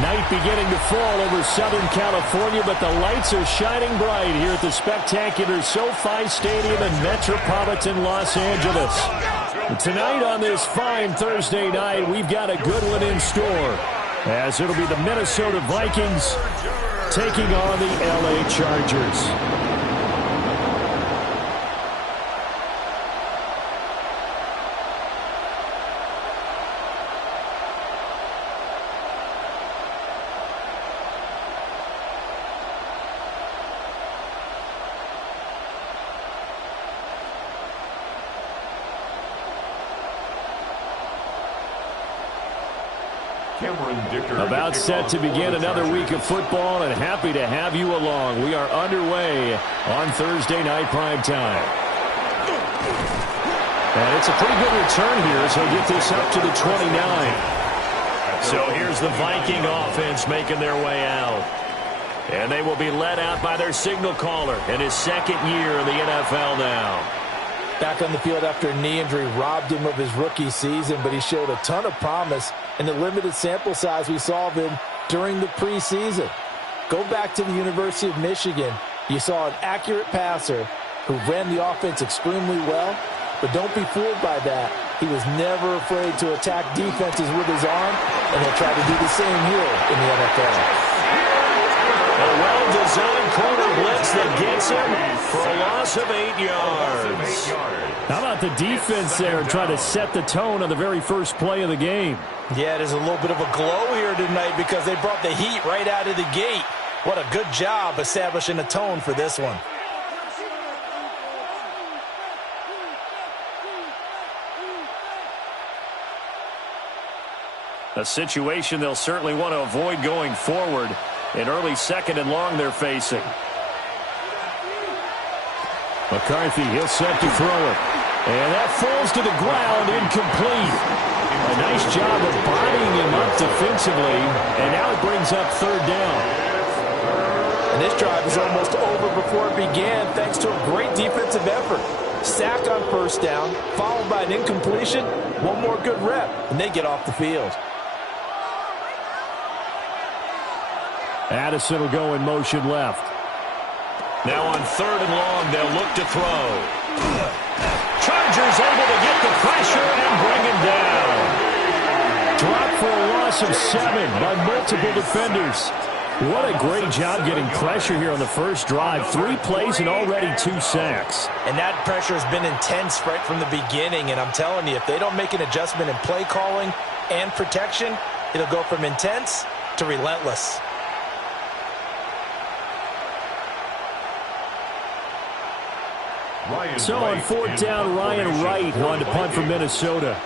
Night beginning to fall over Southern California, but the lights are shining bright here at the spectacular SoFi Stadium in metropolitan Los Angeles. Tonight on this fine Thursday night, we've got a good one in store, as it'll be the Minnesota Vikings taking on the LA Chargers. About set to begin another week of football, and happy to have you along. We are underway on Thursday night primetime. And it's a pretty good return here, so he'll get this up to the 29. So here's the Viking offense making their way out. And they will be led out by their signal caller in his second year in the NFL now. Back on the field after a knee injury robbed him of his rookie season, but he showed a ton of promise in the limited sample size we saw of him during the preseason. Go back to the University of Michigan. You saw an accurate passer who ran the offense extremely well, but don't be fooled by that. He was never afraid to attack defenses with his arm, and he'll try to do the same here in the NFL. A well-designed corner blitz that gets him for a loss of 8 yards. How about the defense there trying to set the tone on the very first play of the game? Yeah, there's a little bit of a glow here tonight because they brought the heat right out of the gate. What a good job establishing a tone for this one. A situation they'll certainly want to avoid going forward. An early second and long they're facing. McCarthy, he'll set to throw it. And that falls to the ground, incomplete. A nice job of bodying him up defensively, and now it brings up third down. And this drive is almost over before it began, thanks to a great defensive effort. Sack on first down, followed by an incompletion. One more good rep, and they get off the field. Addison will go in motion left. Now on third and long, they'll look to throw. Chargers able to get the pressure and bring him down. Dropped for a loss of 7 by multiple defenders. What a great job getting pressure here on the first drive. 3 plays and already 2 sacks. And that pressure has been intense right from the beginning. And I'm telling you, if they don't make an adjustment in play calling and protection, it'll go from intense to relentless. So on fourth down, Ryan Wright on to punt for Minnesota.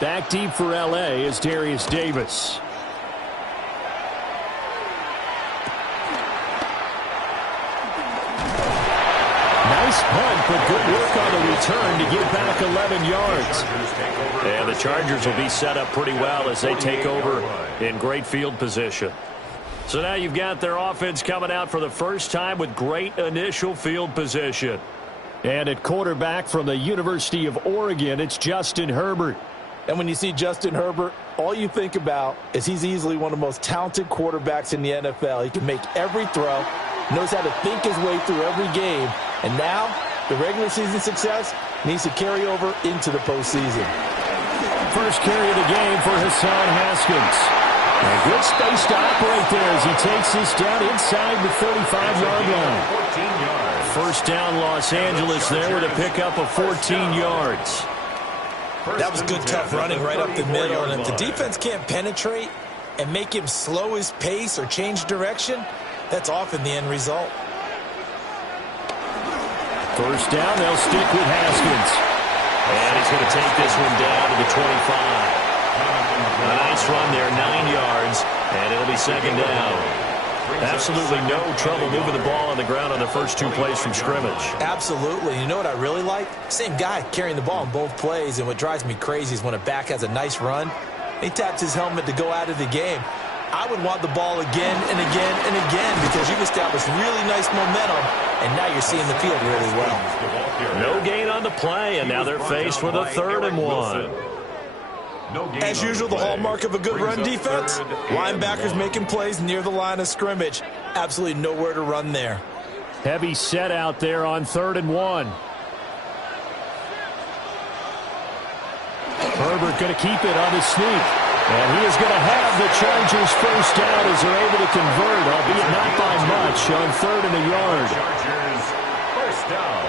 Back deep for L.A. is Darius Davis. Nice punt, but good work on the return to get back 11 yards. And the Chargers will be set up pretty well as they take over in great field position. So now you've got their offense coming out for the first time with great initial field position. And at quarterback from the University of Oregon, it's Justin Herbert. And when you see Justin Herbert, all you think about is he's easily one of the most talented quarterbacks in the NFL. He can make every throw, knows how to think his way through every game. And now, the regular season success needs to carry over into the postseason. First carry of the game for Hassan Haskins. A good space to operate there as he takes this down inside the 35-yard line. First down, Los Angeles there with a pickup of 14 yards. That was good, tough running right up the middle. And if the defense can't penetrate and make him slow his pace or change direction, that's often the end result. First down, they'll stick with Haskins. And he's going to take this one down to the 25. A nice run there, 9 yards, and it'll be second down. Absolutely no trouble moving the ball on the ground on the first 2 plays from scrimmage. Absolutely. You know what I really like? Same guy carrying the ball in both plays, and what drives me crazy is when a back has a nice run, he taps his helmet to go out of the game. I would want the ball again and again and again because you've established really nice momentum, and now you're seeing the field really well. No gain on the play, and now they're faced with a 3rd and 1. As usual, the hallmark of a good run defense, linebackers making plays near the line of scrimmage. Absolutely nowhere to run there. Heavy set out there on 3rd and 1. Herbert going to keep it on the sneak. And he is going to have the Chargers first down as they're able to convert, albeit not by much, on 3rd and a yard. Chargers first down.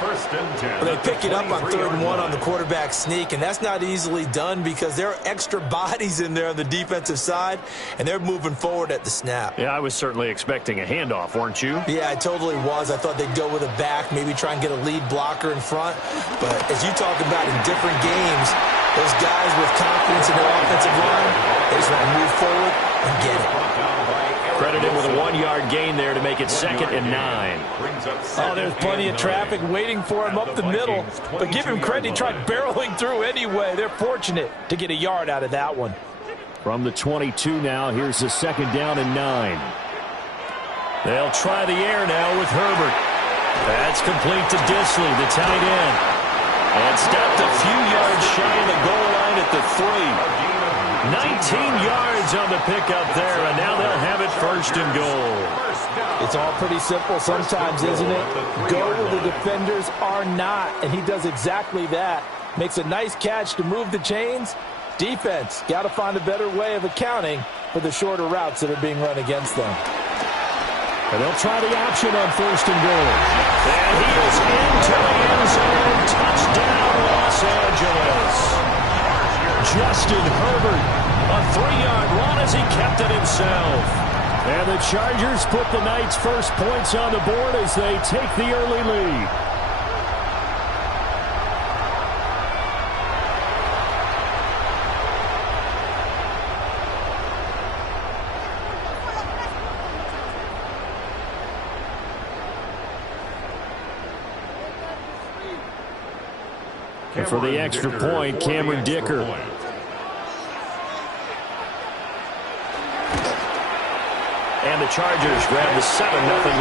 First and 10. Well, they pick it up on 3rd and 1 on the quarterback sneak, and that's not easily done because there are extra bodies in there on the defensive side, and they're moving forward at the snap. Yeah, I was certainly expecting a handoff, weren't you? Yeah, I totally was. I thought they'd go with a back, maybe try and get a lead blocker in front. But as you talk about in different games, those guys with confidence in their offensive line, they just want to move forward and get it. Credited with a 1-yard gain there to make it 2nd and 9. Oh, there's plenty of traffic waiting for him up the middle. But give him credit, he tried barreling through anyway. They're fortunate to get a yard out of that one. From the 22 now, here's the 2nd down and 9. They'll try the air now with Herbert. That's complete to Disley, the tight end. And stopped a few yards shy of the goal line at the 3. 19 yards on the pickup there, and now they'll have it 1st and goal. It's all pretty simple sometimes, isn't it? Go where the defenders are not, and he does exactly that. Makes a nice catch to move the chains. Defense, got to find a better way of accounting for the shorter routes that are being run against them. And they'll try the option on 1st and goal. And he is into the end zone. Touchdown, Los Angeles. Justin Herbert, a 3-yard run as he kept it himself. And the Chargers put the Knights' first points on the board as they take the early lead. And for the extra point, Cameron Dicker. And the Chargers grab the 7-0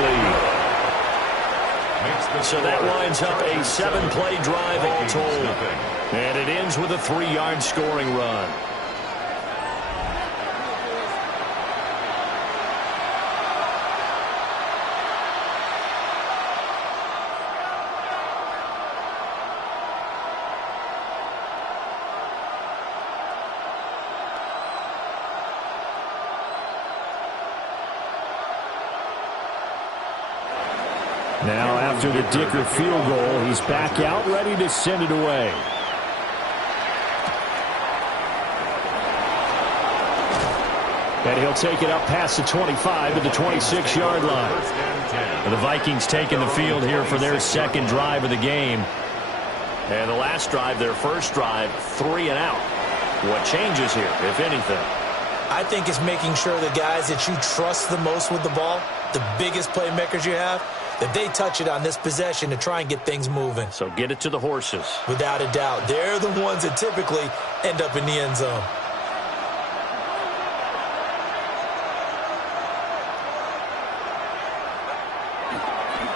lead. So that winds up a 7-play drive all told. And it ends with a 3-yard scoring run. Now, after the Dicker field goal, he's back out, ready to send it away. And he'll take it up past the 25 to the 26-yard line. And the Vikings taking the field here for their 2nd drive of the game. And the last drive, their first drive, 3 and out. What changes here, if anything? I think it's making sure the guys that you trust the most with the ball, the biggest playmakers you have, that they touch it on this possession to try and get things moving. So get it to the horses. Without a doubt. They're the ones that typically end up in the end zone.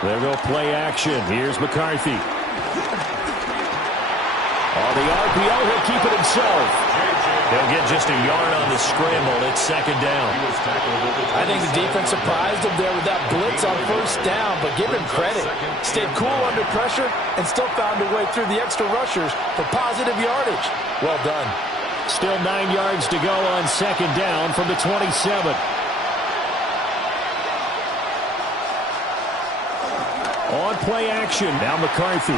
There go play action. Here's McCarthy. On the RPO, he'll keep it himself. He'll get just a yard on the scramble. It's 2nd down. I think the defense surprised him there with that blitz on 1st down, but give him credit. Stayed cool under pressure and still found a way through the extra rushers for positive yardage. Well done. Still 9 yards to go on 2nd down from the 27. On play action, now McCarthy.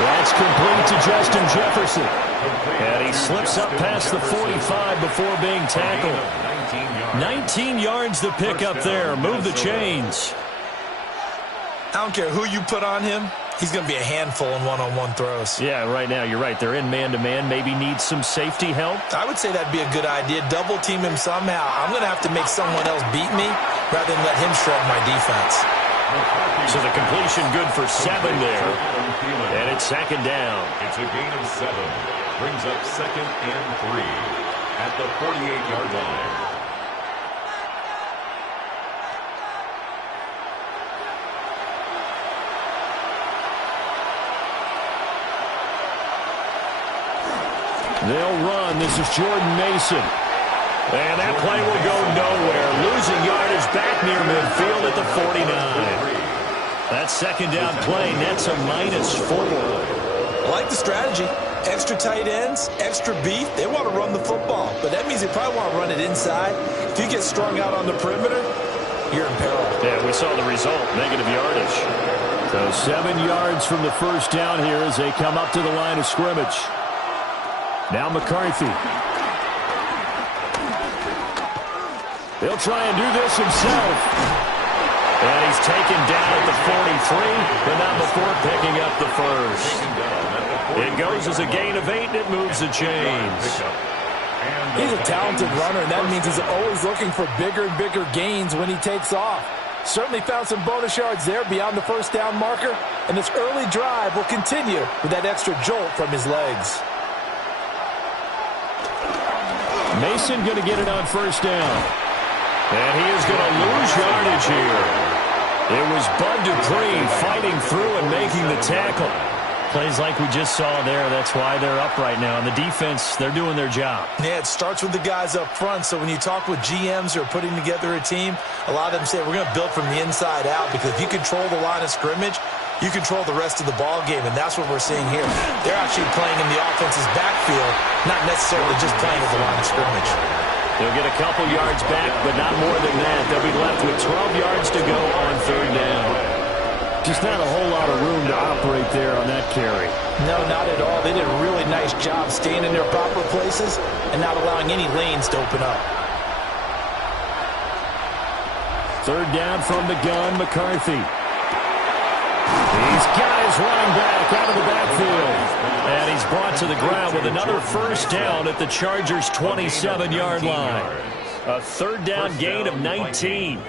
That's complete to Justin Jefferson. And he slips up past the 45 before being tackled. 19 yards to pick up there. Move the chains. I don't care who you put on him. He's going to be a handful in one-on-one throws. Yeah, right now, you're right. They're in man-to-man. Maybe needs some safety help. I would say that'd be a good idea. Double team him somehow. I'm going to have to make someone else beat me rather than let him shred my defense. So the completion good for 7 there. And it's 2nd down. It's a gain of 7. Brings up 2nd and 3 at the 48-yard line. They'll run. This is Jordan Mason. And that play will go nowhere. Losing yardage back near midfield at the 49. That second down play nets a -4. I like the strategy. Extra tight ends, extra beef. They want to run the football, but that means they probably want to run it inside. If you get strung out on the perimeter, you're in peril. Yeah, we saw the result, negative yardage. So 7 yards from the first down here as they come up to the line of scrimmage. Now McCarthy. He'll try and do this himself. And he's taken down at the 43, but not before picking up the first. It goes as a gain of 8, and it moves the chains. He's a talented runner, and that means he's always looking for bigger and bigger gains when he takes off. Certainly found some bonus yards there beyond the first down marker, and this early drive will continue with that extra jolt from his legs. Mason going to get it on first down. And he is going to lose yardage here. It was Bud Dupree fighting through and making the tackle. Plays like we just saw there. That's why they're up right now. And the defense, they're doing their job. Yeah, it starts with the guys up front. So when you talk with GMs who are putting together a team, a lot of them say, we're going to build from the inside out. Because if you control the line of scrimmage, you control the rest of the ball game. And that's what we're seeing here. They're actually playing in the offense's backfield, not necessarily just playing at the line of scrimmage. They'll get a couple yards back, but not more than that. They'll be left with 12 yards to go on third down. Just not a whole lot of room to operate there on that carry. No, not at all. They did a really nice job staying in their proper places and not allowing any lanes to open up. Third down from the gun, McCarthy. He's got his running back out of the backfield. And he's brought to the ground with another first down at the Chargers' 27-yard line. A third down gain of 19.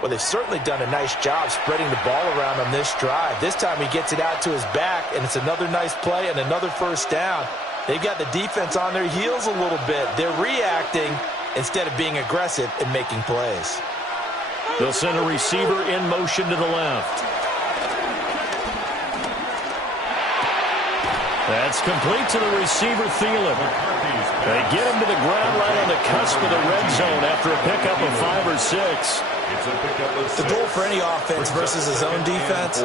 Well, they've certainly done a nice job spreading the ball around on this drive. This time he gets it out to his back, and it's another nice play and another first down. They've got the defense on their heels a little bit. They're reacting instead of being aggressive and making plays. They'll send a receiver in motion to the left. That's complete to the receiver, Thielen. They get him to the ground right on the cusp of the red zone after a pickup of 5 or 6. The goal for any offense versus his own defense,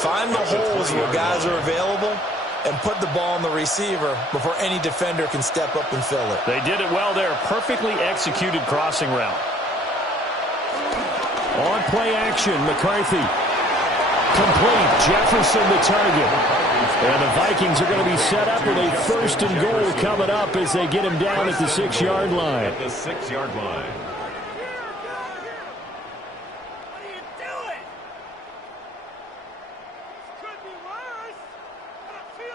find the holes where guys are available and put the ball on the receiver before any defender can step up and fill it. They did it well there. Perfectly executed crossing route. On play action, McCarthy. Complete. Jefferson the target. And the Vikings are going to be set up with a first and goal coming up as they get him down at the 6-yard line. At the 6-yard line.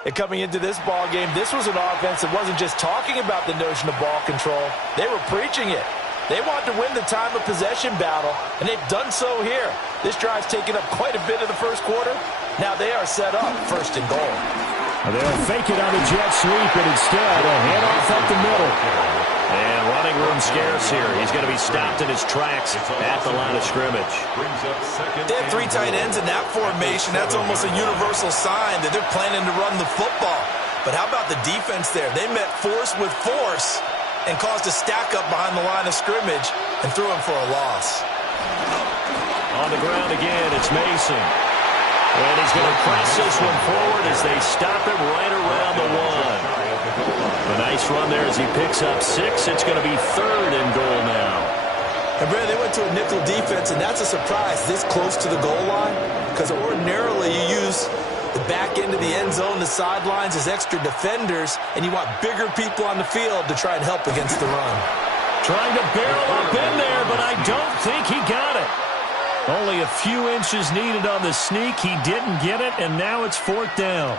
And coming into this ball game, this was an offense that wasn't just talking about the notion of ball control. They were preaching it. They want to win the time of possession battle, and they've done so here. This drive's taken up quite a bit of the first quarter. Now they are set up first and goal. They'll fake it on a jet sweep, and instead a handoff up the middle. And running room scarce here. He's going to be stopped in his tracks at the line of scrimmage. They have 3 tight ends in that formation. That's almost a universal sign that they're planning to run the football. But how about the defense there? They met force with force and caused a stack up behind the line of scrimmage and threw him for a loss. On the ground again, it's Mason. And he's going to press this one forward as they stop him right around the 1. A nice run there as he picks up 6. It's going to be third and goal now. And, Brad, they went to a nickel defense, and that's a surprise this close to the goal line because ordinarily you use the back end of the end zone, the sidelines as extra defenders, and you want bigger people on the field to try and help against the run. Trying to barrel up in there, but I don't think he got it. Only a few inches needed on the sneak. He didn't get it, and now it's 4th down.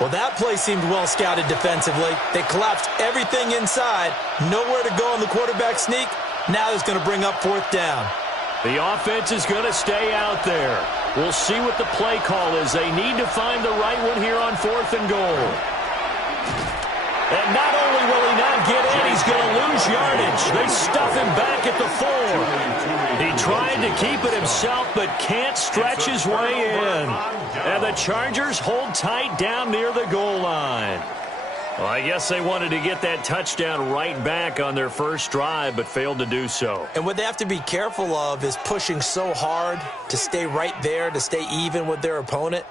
Well, that play seemed well scouted defensively. They collapsed everything inside. Nowhere to go on the quarterback sneak. Now it's going to bring up 4th down. The offense is going to stay out there. We'll see what the play call is. They need to find the right one here on 4th and goal. And not only will he not get in, he's going to lose yardage. They stuff him back at the 4. He tried to keep it himself, but can't stretch his way in. And the Chargers hold tight down near the goal line. Well, I guess they wanted to get that touchdown right back on their first drive, but failed to do so. And what they have to be careful of is pushing so hard to stay right there, to stay even with their opponent,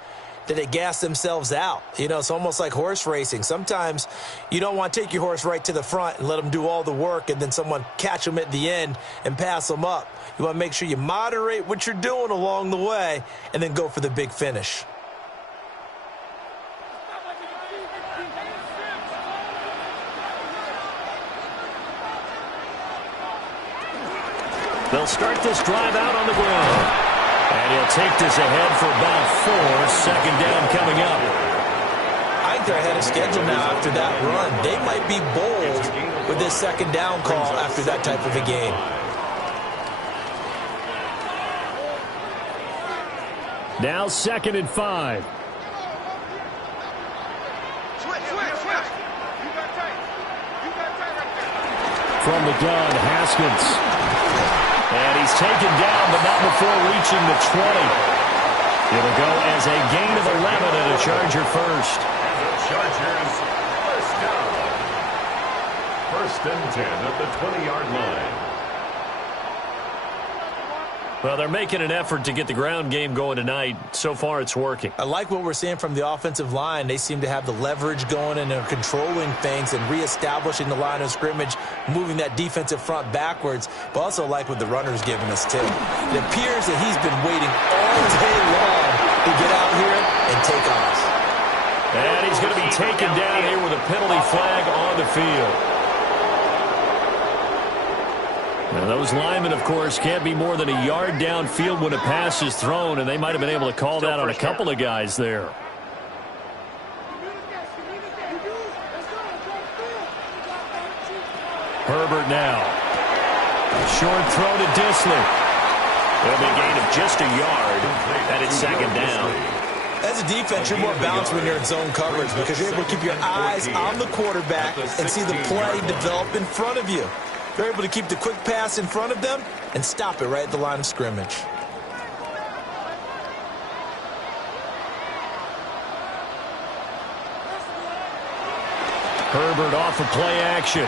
that they gas themselves out. You know, it's almost like horse racing. Sometimes you don't want to take your horse right to the front and let them do all the work and then someone catch them at the end and pass them up. You want to make sure you moderate what you're doing along the way and then go for the big finish. They'll start this drive out on the ground. And he'll take this ahead for about 4. Second down coming up. I think they're ahead of schedule now after that run. They might be bold with this second down call after that type of a game. Now 2nd and 5. From the gun, Haskins. And he's taken down, but not before reaching the 20. It'll go as a gain of 11 and a Charger first. Chargers, first down. 1st and 10 at the 20-yard line. Well, they're making an effort to get the ground game going tonight. So far, it's working. I like what we're seeing from the offensive line. They seem to have the leverage going and they're controlling things and reestablishing the line of scrimmage, moving that defensive front backwards, but also like what the runner's giving us, too. It appears that he's been waiting all day long to get out here and take off. And he's going to be taken down here with a penalty flag on the field. Now, those linemen, of course, can't be more than a yard downfield when a pass is thrown, and they might have been able to call that on a couple of guys there. Herbert now. Short throw to Disley. It'll be a gain of just a yard, and it's 2nd down. As a defense, you're more balanced when you're in zone coverage because you're able to keep your eyes on the quarterback and see the play develop in front of you. They're able to keep the quick pass in front of them and stop it right at the line of scrimmage. Herbert off of play action.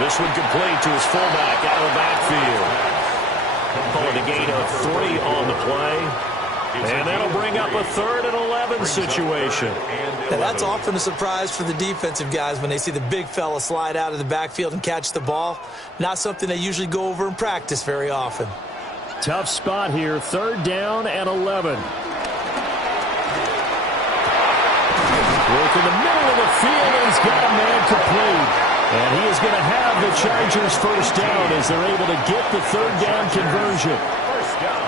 This one complete to his fullback out of the backfield. Calling a gain of 3 on the play. And that'll bring up a 3rd and 11 situation. Now that's often a surprise for the defensive guys when they see the big fella slide out of the backfield and catch the ball. Not something they usually go over in practice very often. Tough spot here, 3rd down and 11. Work in the middle of the field, and he's got a man complete. And he is going to have the Chargers first down as they're able to get the 3rd down conversion. First down.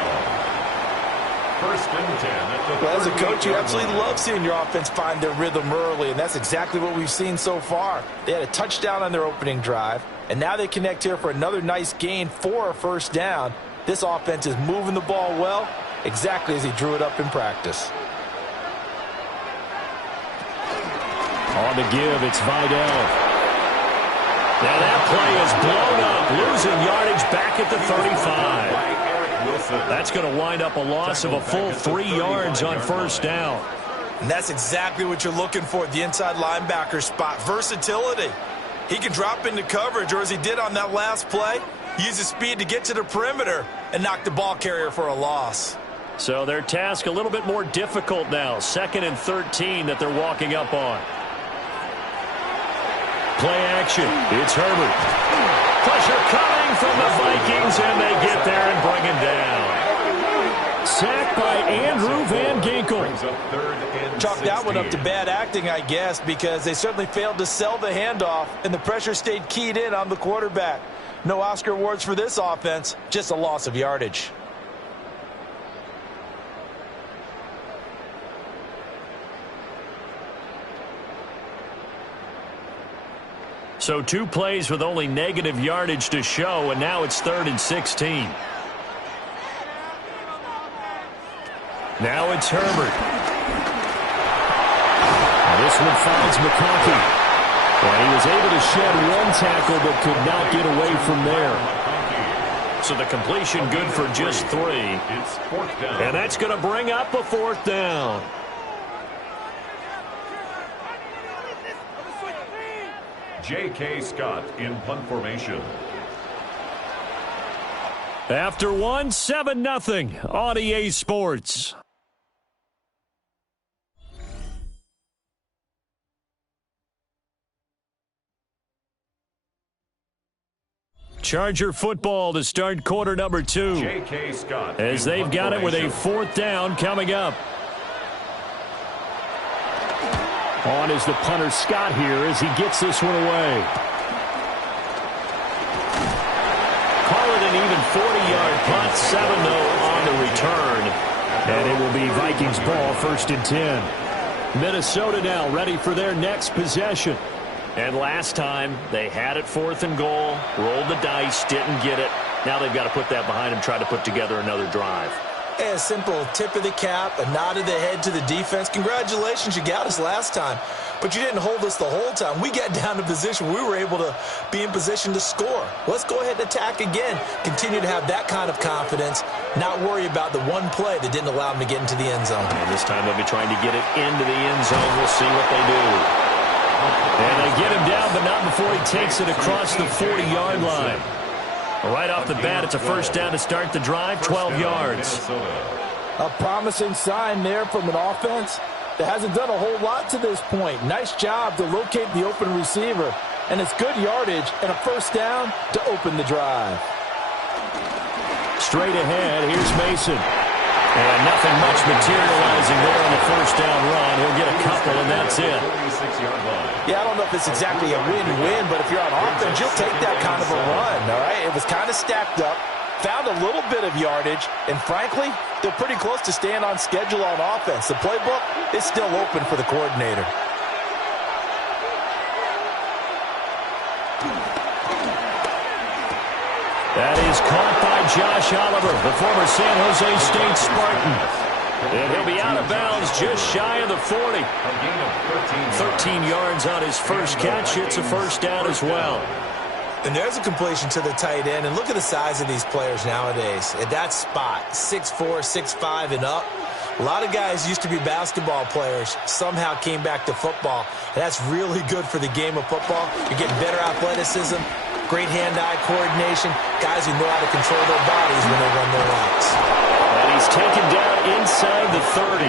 1st and 10 at the Well, as a coach, you absolutely love seeing your offense find their rhythm early, and that's exactly what we've seen so far. They had a touchdown on their opening drive, and now they connect here for another nice gain for a 1st down. This offense is moving the ball well, exactly as he drew it up in practice. On the give, it's Vidal. Now that play is blown up, losing yardage back at the 35. That's going to wind up a loss of a full 3 yards on 1st down. And that's exactly what you're looking for at the inside linebacker spot. Versatility. He can drop into coverage, or as he did on that last play, use his speed to get to the perimeter and knock the ball carrier for a loss. So their task a little bit more difficult now. 2nd and 13 that they're walking up on. Play action. It's Herbert. Pressure coming from the Vikings, and they get there and bring him down. Sacked by Andrew Van Ginkel. Chalk that one up to bad acting, I guess, because they certainly failed to sell the handoff, and the pressure stayed keyed in on the quarterback. No Oscar awards for this offense, just a loss of yardage. So 2 plays with only negative yardage to show, and now it's 3rd and 16. Now it's Herbert. This one finds McConkey. And he was able to shed one tackle but could not get away from there. So the completion good for just 3. It's 4th down. And that's going to bring up a 4th down. J.K. Scott in punt formation. After 1, 7-0 on EA Sports. Charger football to start quarter number 2. J.K. Scott as they've got it with a 4th down coming up. On is the punter Scott here as he gets this one away. Call it an even 40-yard punt, 7-0 on the return. And it will be Vikings ball, 1st and 10. Minnesota now ready for their next possession. And last time, they had it 4th and goal, rolled the dice, didn't get it. Now they've got to put that behind them, try to put together another drive. Hey, a simple tip of the cap, a nod of the head to the defense. Congratulations, you got us last time. But you didn't hold us the whole time. We got down to position. We were able to be in position to score. Let's go ahead and attack again. Continue to have that kind of confidence, not worry about the one play that didn't allow them to get into the end zone. And this time they'll be trying to get it into the end zone. We'll see what they do. And they get him down, but not before he takes it across the 40-yard line. Right off the bat, it's a 1st down to start the drive, 12 yards. A promising sign there from an offense that hasn't done a whole lot to this point. Nice job to locate the open receiver, and it's good yardage and a 1st down to open the drive. Straight ahead, here's Mason. And nothing much materializing there on the 1st down run. He'll get a couple, and that's it. Yeah, I don't know if it's exactly a win-win, but if you're on offense, you'll take that kind of a run, all right? It was kind of stacked up, found a little bit of yardage, and frankly, they're pretty close to staying on schedule on offense. The playbook is still open for the coordinator. That is caught by Josh Oliver, the former San Jose State Spartan. And he'll be out of bounds just shy of the 40. 13 yards on his first catch. It's a 1st down as well. And there's a completion to the tight end. And look at the size of these players nowadays. At that spot, 6'4", 6'5", and up. A lot of guys used to be basketball players, somehow came back to football. And that's really good for the game of football. You're getting better athleticism, great hand-eye coordination, guys who know how to control their bodies when they run their routes. And he's taken down inside the 30.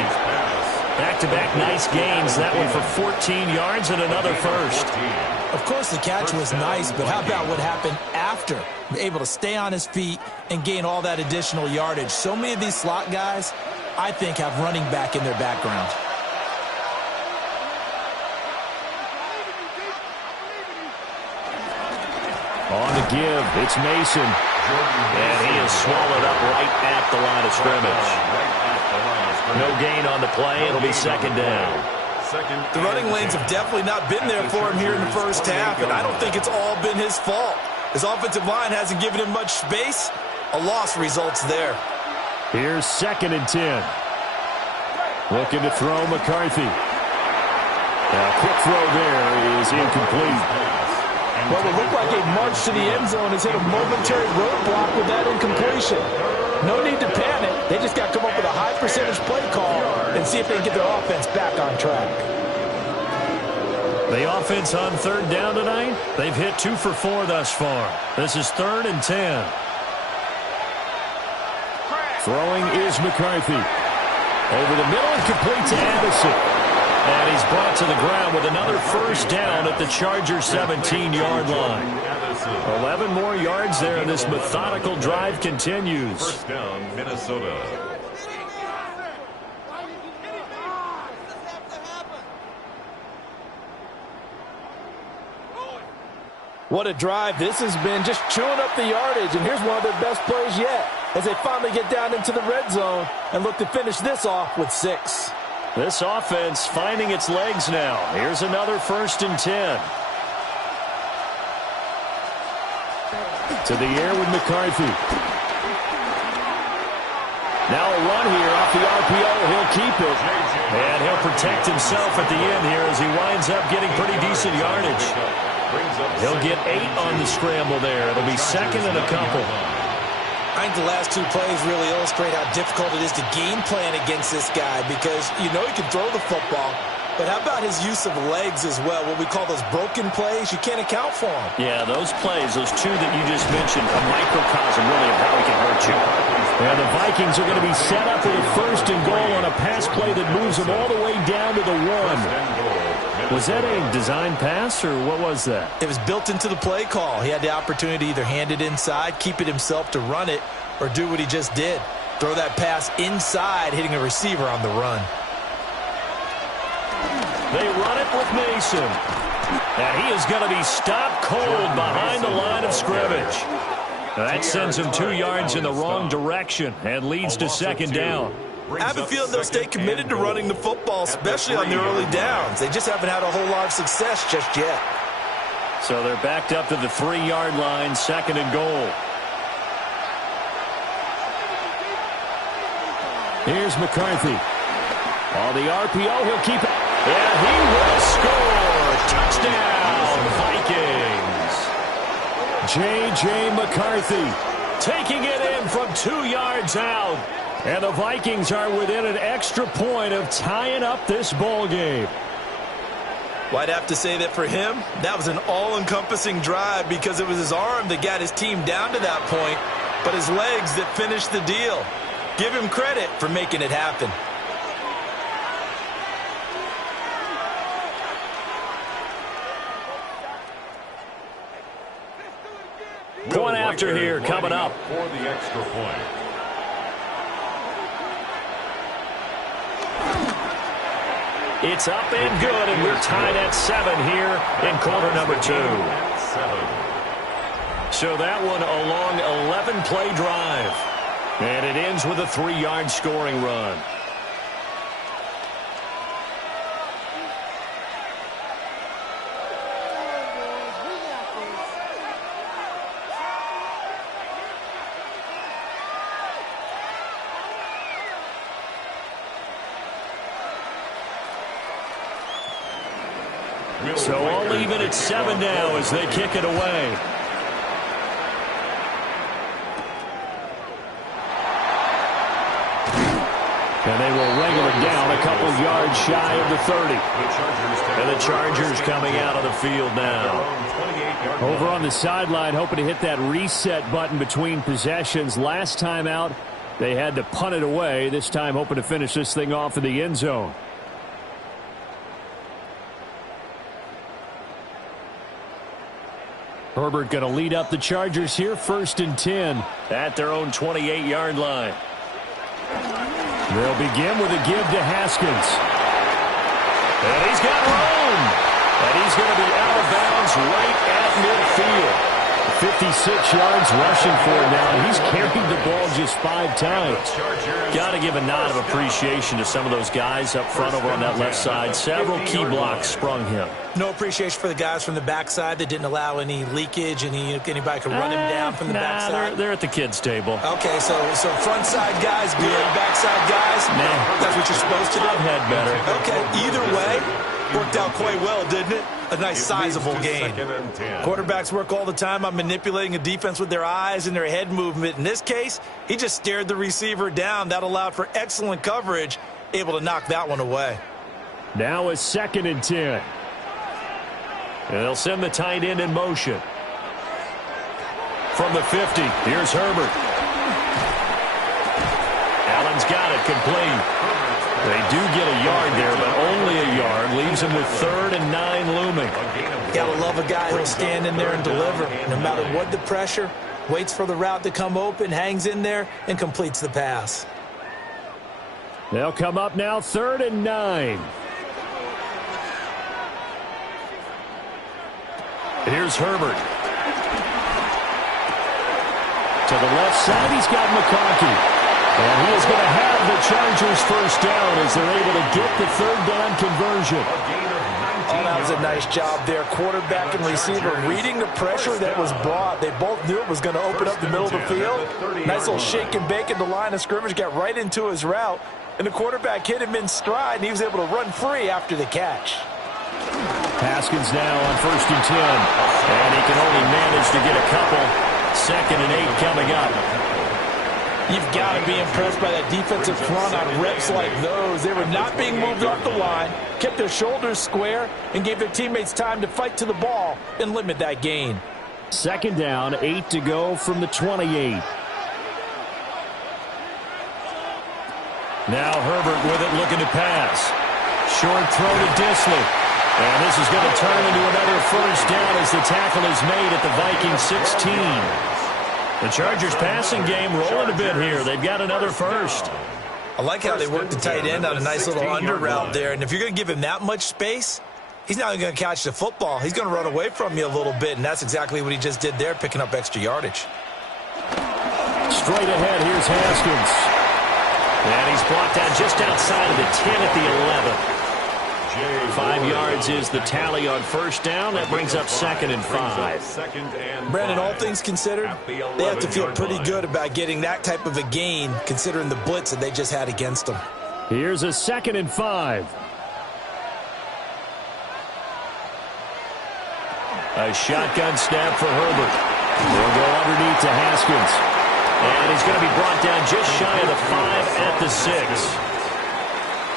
Back-to-back nice gains. That one for 14 yards and another 1st. Of course, the catch was nice, but how about what happened after? Able to stay on his feet and gain all that additional yardage. So many of these slot guys, I think, have running back in their background. On the give, it's Mason. And he is swallowed up right at the line of scrimmage. No gain on the play. It'll be 2nd down. The running lanes have definitely not been there for him here in the first half, and I don't think it's all been his fault. His offensive line hasn't given him much space. A loss results there. Here's 2nd and 10. Looking to throw McCarthy. A quick throw there is incomplete. What would look like a march to the end zone has hit a momentary roadblock with that incompletion. No need to panic. They just got to come up with a high percentage play call and see if they can get their offense back on track. The offense on 3rd down tonight, they've hit 2 for 4 thus far. This is 3rd and 10. Throwing is McCarthy. Over the middle and complete to Addison. And he's brought to the ground with another 1st down at the Chargers' 17-yard line. 11 more yards there, and this methodical drive continues. 1st down, Minnesota. What a drive this has been, just chewing up the yardage, and here's one of their best plays yet as they finally get down into the red zone and look to finish this off with 6. This offense finding its legs now. Here's another 1st and 10. To the air with McCarthy. Now a run here off the RPO. He'll keep it. And he'll protect himself at the end here as he winds up getting pretty decent yardage. He'll get 8 on the scramble there. It'll be second and a couple. I think the last 2 plays really illustrate how difficult it is to game plan against this guy because you know he can throw the football, but how about his use of legs as well? What we call those broken plays, you can't account for them. Yeah, those plays, those 2 that you just mentioned, a microcosm really of how he can hurt you. And the Vikings are going to be set up with a 1st and goal on a pass play that moves them all the way down to the 1. Was that a design pass, or what was that? It was built into the play call. He had the opportunity to either hand it inside, keep it himself to run it, or do what he just did. Throw that pass inside, hitting a receiver on the run. They run it with Mason. And he is going to be stopped cold behind the line of scrimmage. That sends him 2 yards in the wrong direction and leads to second down. I have a feeling they'll stay committed to running the football, especially on the early downs. They just haven't had a whole lot of success just yet. So they're backed up to the 3-yard line, second and goal. Here's McCarthy. On the RPO, he'll keep it. And he will score. Touchdown, Vikings. J.J. McCarthy taking it in from 2 yards out. And the Vikings are within an extra point of tying up this ball game. Well, I'd have to say that for him, that was an all-encompassing drive because it was his arm that got his team down to that point, but his legs that finished the deal. Give him credit for making it happen. Point after here coming up. For the extra point. It's up and good, and we're tied at 7 here in quarter number 2. So that one a long 11-play drive. And it ends with a 3-yard scoring run. So all even at 7 now as they kick it away. And they will wrangle it down a couple yards shy of the 30. And the Chargers coming out of the field now. Over on the sideline, hoping to hit that reset button between possessions. Last time out, they had to punt it away. This time hoping to finish this thing off in the end zone. Herbert going to lead up the Chargers here, 1st and 10 at their own 28-yard line. They'll begin with a give to Haskins. And he's got room. And he's going to be out of bounds right at midfield. 56 yards rushing for him now. He's carried the ball just 5 times. Got to give a nod of appreciation to some of those guys up front over on that left side. Several key blocks sprung him. No appreciation for the guys from the backside that didn't allow any leakage and anybody could run him down from the backside. They're at the kids' table. Okay, so front side guys good, backside guys, that's what you're supposed to do. I've had better. Okay, either way, worked out quite well, didn't it? A nice sizable gain. Quarterbacks work all the time on manipulating a defense with their eyes and their head movement. In this case, he just stared the receiver down. That allowed for excellent coverage, able to knock that one away. Now a 2nd and 10. And they'll send the tight end in motion. From the 50, here's Herbert. Allen's got it complete. They do get a yard there, but only a yard. Leaves him with 3rd and 9 looming. Gotta love a guy who'll stand in there and deliver. No matter what the pressure, waits for the route to come open, hangs in there, and completes the pass. They'll come up now, 3rd and 9. Here's Herbert. To the left side, he's got McCarthy. And he is going to have the Chargers 1st down as they're able to get the 3rd down conversion. Oh, that was a nice job there. Quarterback and receiver reading the pressure that was brought. They both knew it was going to open up the middle of the field. Nice little shake and bake at the line of scrimmage, got right into his route, and the quarterback hit him in stride, and he was able to run free after the catch. Haskins now on 1st and 10, and he can only manage to get a couple. 2nd and 8 coming up. You've got to be impressed by that defensive front on reps like those. They were not being moved off the line, kept their shoulders square, and gave their teammates time to fight to the ball and limit that gain. 2nd down, 8 to go from the 28. Now Herbert with it, looking to pass. Short throw to Disley. And this is going to turn into another 1st down as the tackle is made at the Vikings 16. The Chargers passing game rolling a bit here. They've got another 1st. I like how they work the tight end on a nice little under route there. And if you're going to give him that much space, he's not going to catch the football. He's going to run away from you a little bit, and that's exactly what he just did there, picking up extra yardage. Straight ahead, here's Haskins. And he's brought down just outside of the 10 at the 11. 5 yards is the tally on 1st down. That brings up 2nd and 5. Brandon, all things considered, they have to feel pretty good about getting that type of a gain, considering the blitz that they just had against them. Here's a 2nd and 5. A shotgun snap for Herbert. They'll go underneath to Haskins. And he's going to be brought down just shy of the 5 at the 6.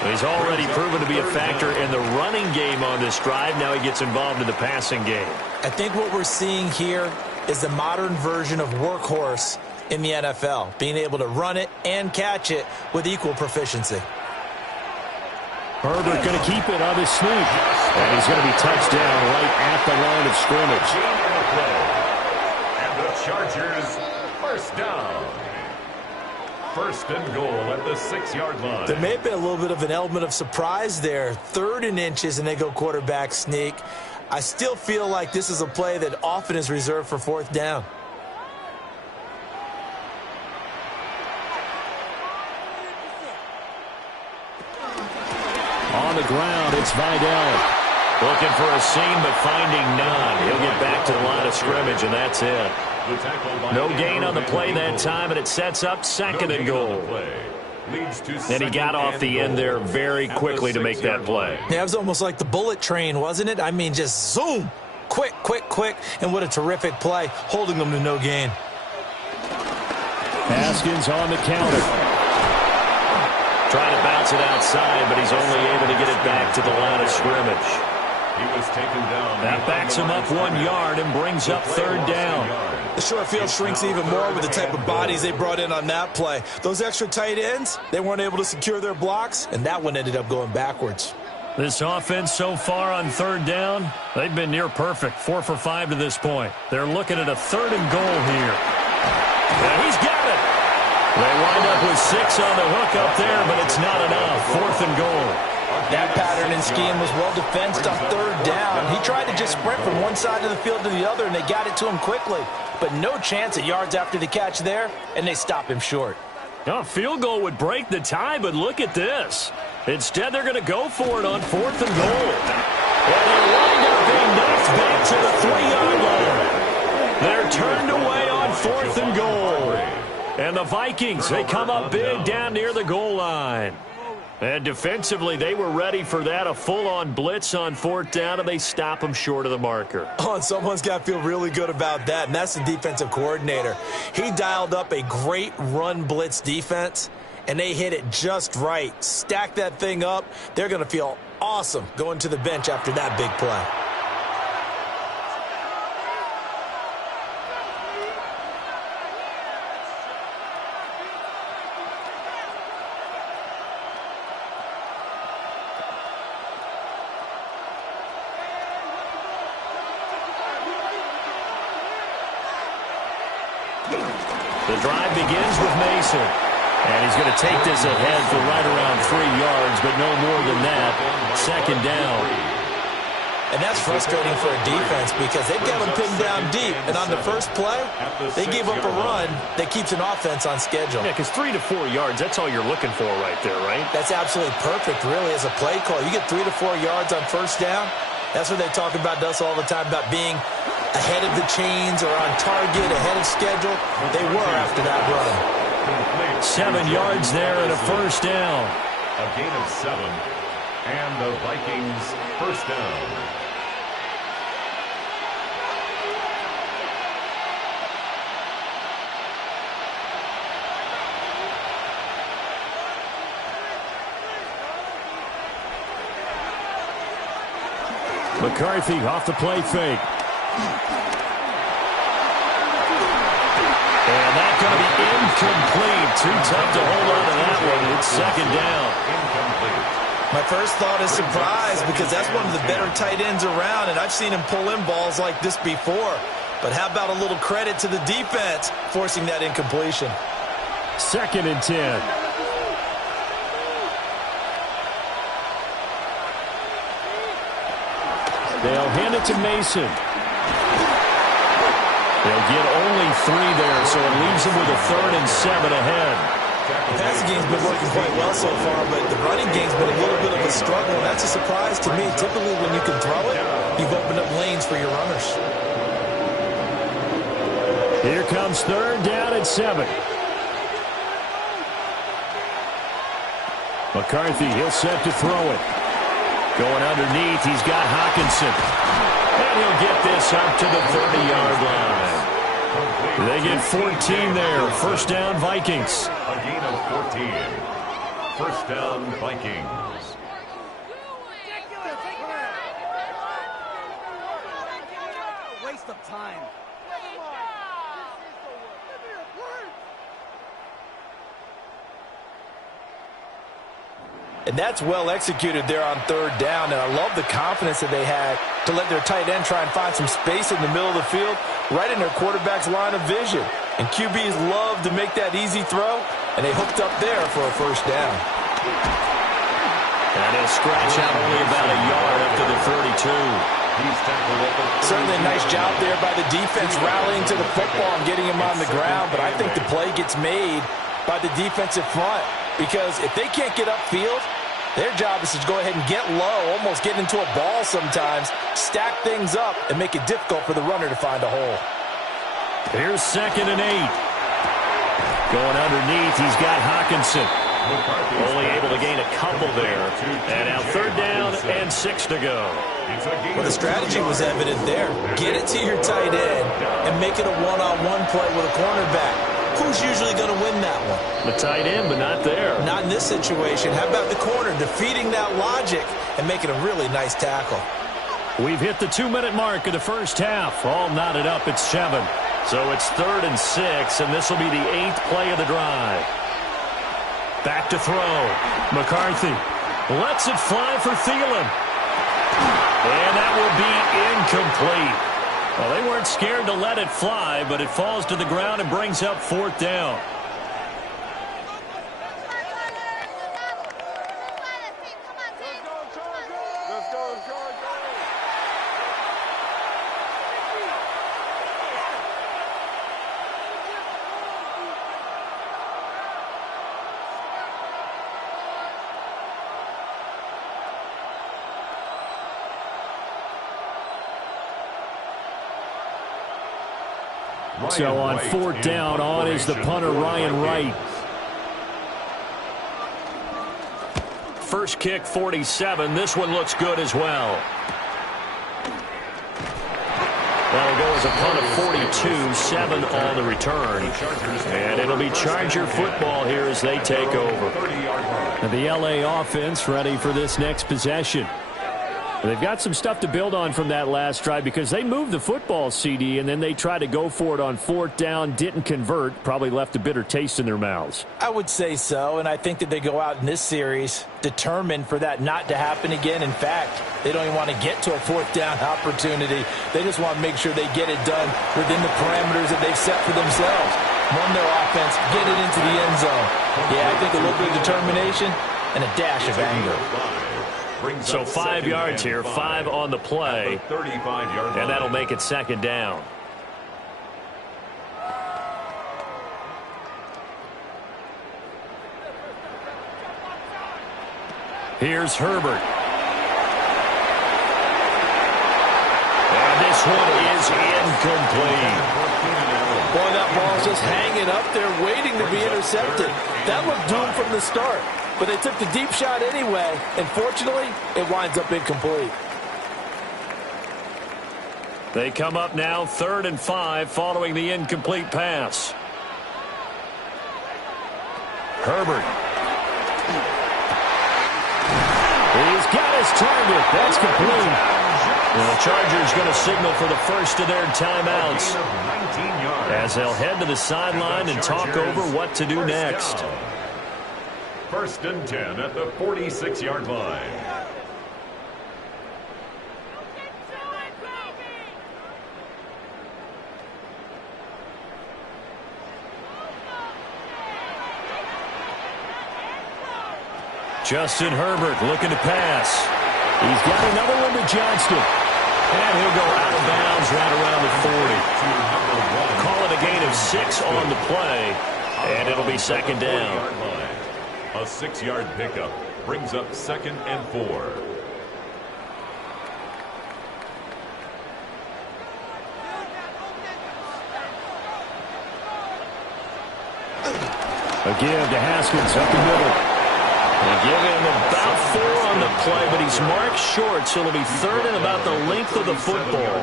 He's already proven to be a factor in the running game on this drive. Now he gets involved in the passing game. I think what we're seeing here is the modern version of workhorse in the NFL, being able to run it and catch it with equal proficiency. Herbert going to keep it on his sneak. And he's going to be touched down right at the line of scrimmage. And the Chargers, 1st down. 1st and goal at the 6-yard line. There may have been a little bit of an element of surprise there. 3rd and inches, and they go quarterback sneak. I still feel like this is a play that often is reserved for 4th down. On the ground, it's Vidal. Looking for a seam, but finding none. He'll get back to the line of scrimmage, and that's it. No gain on the play that time, and it sets up 2nd and goal. And he got off the end there very quickly to make that play. Yeah, it was almost like the bullet train, wasn't it? I mean, just zoom. Quick, quick, quick. And what a terrific play, holding them to no gain. Haskins on the counter. Trying to bounce it outside, but he's only able to get it back to the line of scrimmage. He was taken down. That backs him up 1 yard and brings up 3rd down. The short field shrinks even more with the type of bodies they brought in on that play. Those extra tight ends, they weren't able to secure their blocks, and that one ended up going backwards. This offense so far on 3rd down, they've been near perfect. 4 for 5 to this point. They're looking at a 3rd and goal here. And he's got it. They wind up with 6 on the hook up there, but it's not enough. 4th and goal. That pattern and scheme was well defensed on 3rd down. He tried to just sprint from one side of the field to the other, and they got it to him quickly. But no chance at yards after the catch there, and they stop him short. A field goal would break the tie, but look at this. Instead, they're going to go for it on 4th and goal. And they wind up being knocked back to the 3-yard line. They're turned away on 4th and goal. And the Vikings, they come up big down near the goal line. And defensively, they were ready for that, a full-on blitz on 4th down, and they stop them short of the marker. Oh, and someone's got to feel really good about that, and that's the defensive coordinator. He dialed up a great run blitz defense, and they hit it just right. Stack that thing up. They're going to feel awesome going to the bench after that big play. The drive begins with Mason. And he's going to take this ahead for right around 3 yards, but no more than that. 2nd down. And that's frustrating for a defense because they've got them pinned down deep. And on the first play, they gave up a run that keeps an offense on schedule. Yeah, because 3 to 4 yards, that's all you're looking for right there, right? That's absolutely perfect, really, as a play call. You get 3 to 4 yards on 1st down, That's what they talk about to us all the time, about being ahead of the chains or on target, ahead of schedule. They were after that run. 7 yards there and a first down. A gain of 7, and the Vikings first down. McCarthy off the play fake. And that's going to be incomplete. Too tough to hold on to that one. It's second down. Incomplete. My first thought is surprise, because that's one of the better tight ends around, and I've seen him pull in balls like this before. But how about a little credit to the defense forcing that incompletion? 2nd and 10. They'll hand it to Mason. They'll get only 3 there, so it leaves them with a 3rd and 7 ahead. The passing game's been working quite well so far, but the running game's been a little bit of a struggle, and that's a surprise to me. Typically, when you can throw it, you've opened up lanes for your runners. Here comes 3rd down and 7. McCarthy, he'll set to throw it. Going underneath, he's got Hawkinson. And he'll get this up to the 30-yard line. They get 14 there. First down, Vikings. A gain of 14. First down, Vikings. Waste of time. And that's well executed there on 3rd down. And I love the confidence that they had to let their tight end try and find some space in the middle of the field, right in their quarterback's line of vision. And QBs love to make that easy throw, and they hooked up there for a first down. And he'll scratch out only about a yard up to the 32. Certainly a nice job there by the defense rallying to the football and getting him on the ground. But I think the play gets made by the defensive front, because if they can't get upfield, their job is to go ahead and get low, almost get into a ball sometimes, stack things up, and make it difficult for the runner to find a hole. Here's 2nd and 8. Going underneath, he's got Hawkinson. Only able to gain a couple there. And now 3rd down and 6 to go. Well, the strategy was evident there. Get it to your tight end and make it a one-on-one play with a cornerback. Who's usually going to win that one? The tight end, but not there. Not in this situation. How about the corner defeating that logic and making a really nice tackle? We've hit the 2-minute mark of the first half. All knotted up at 7. So it's 3rd and 6, and this will be the 8th play of the drive. Back to throw. McCarthy lets it fly for Thielen. And that will be incomplete. Well, they weren't scared to let it fly, but it falls to the ground and brings up 4th down. So on 4th down, on is the punter, Ryan Wright. First kick, 47. This one looks good as well. That'll go as a punt of 42, 7 on the return. And it'll be Charger football here as they take over. The LA offense ready for this next possession. They've got some stuff to build on from that last drive, because they moved the football, CD, and then they tried to go for it on 4th down, didn't convert, probably left a bitter taste in their mouths. I would say so, and I think that they go out in this series determined for that not to happen again. In fact, they don't even want to get to a 4th down opportunity. They just want to make sure they get it done within the parameters that they've set for themselves. Run their offense, get it into the end zone. Yeah, I think a little bit of determination and a dash of anger. So 5 yards here, 5 on the play, and that'll make it 2nd down. Here's Herbert. this one is incomplete. Boy, that ball's just hanging up there waiting to be intercepted. That looked doomed from the start, but they took the deep shot anyway, and fortunately, it winds up incomplete. They come up now 3rd and 5 following the incomplete pass. Herbert. He's got his target. That's complete. And the Chargers going to signal for the first of their timeouts as they'll head to the sideline and talk over what to do next. 1st and 10 at the 46-yard line. Justin Herbert looking to pass. He's got another one to Johnston. And he'll go out of bounds right around the 40. Call it a gain of 6 on the play, and it'll be 2nd down. A 6-yard pickup brings up 2nd and 4. A give to Haskins up the middle. They give him about 4 on the play, but he's marked short, so it'll be 3rd and about the length of the football.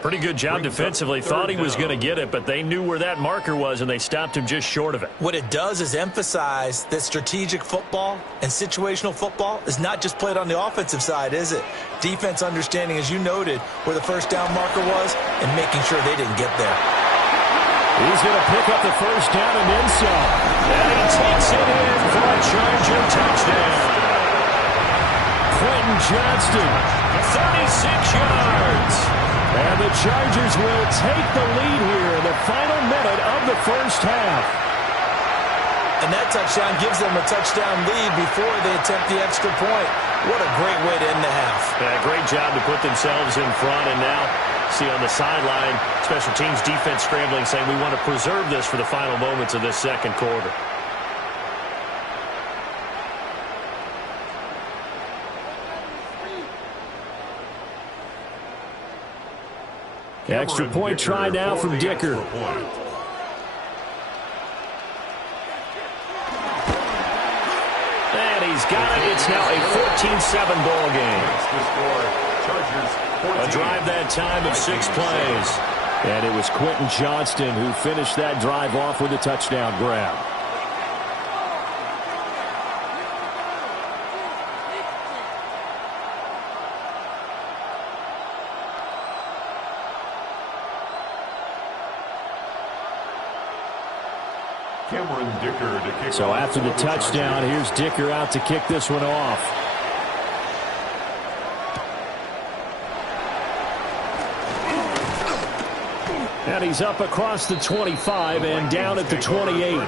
Pretty good job defensively. Thought he was going to get it, but they knew where that marker was, and they stopped him just short of it. What it does is emphasize that strategic football and situational football is not just played on the offensive side, is it? Defense understanding, as you noted, where the first down marker was and making sure they didn't get there. He's going to pick up the first down and then some. And he takes it in for a Charger touchdown. Quentin Johnston, 36 yards. And the Chargers will take the lead here in the final minute of the first half. And that touchdown gives them a touchdown lead before they attempt the extra point. What a great way to end the half. Yeah, great job to put themselves in front, and now see on the sideline, special teams defense scrambling, saying we want to preserve this for the final moments of this second quarter. Extra point try now from Dicker. And he's got it. It's now a 14-7 ball game. A drive that time of 6 plays. And it was Quentin Johnston who finished that drive off with a touchdown grab. So after the touchdown, here's Dicker out to kick this one off. And he's up across the 25 and down at the 28.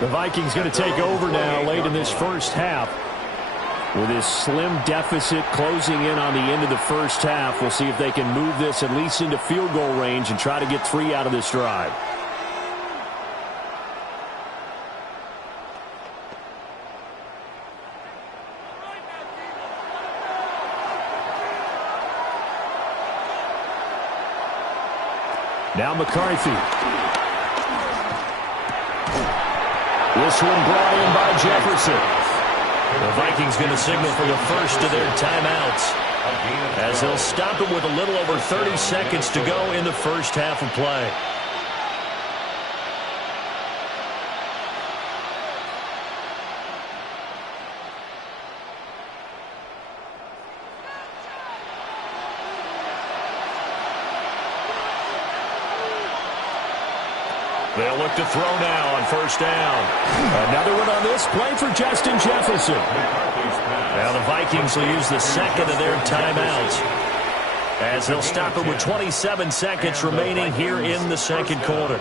The Vikings going to take over now late in this first half. With this slim deficit closing in on the end of the first half, we'll see if they can move this at least into field goal range and try to get 3 out of this drive. Now McCarthy. This one brought in by Jefferson. The Vikings going to signal for the first of their timeouts, as they'll stop it with a little over 30 seconds to go in the first half of play. They'll look to throw now on first down. Another one on this play for Justin Jefferson. Now the Vikings will use the second of their timeouts, as they'll stop it with 27 seconds remaining here in the second quarter.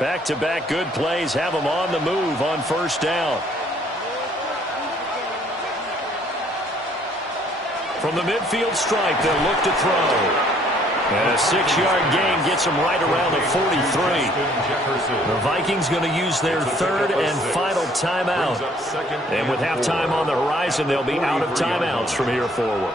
Back-to-back good plays have them on the move on first down. From the midfield stripe, they'll look to throw. And a 6-yard gain gets them right around the 43. The Vikings going to use their third and final timeout. And with halftime on the horizon, they'll be out of timeouts from here forward.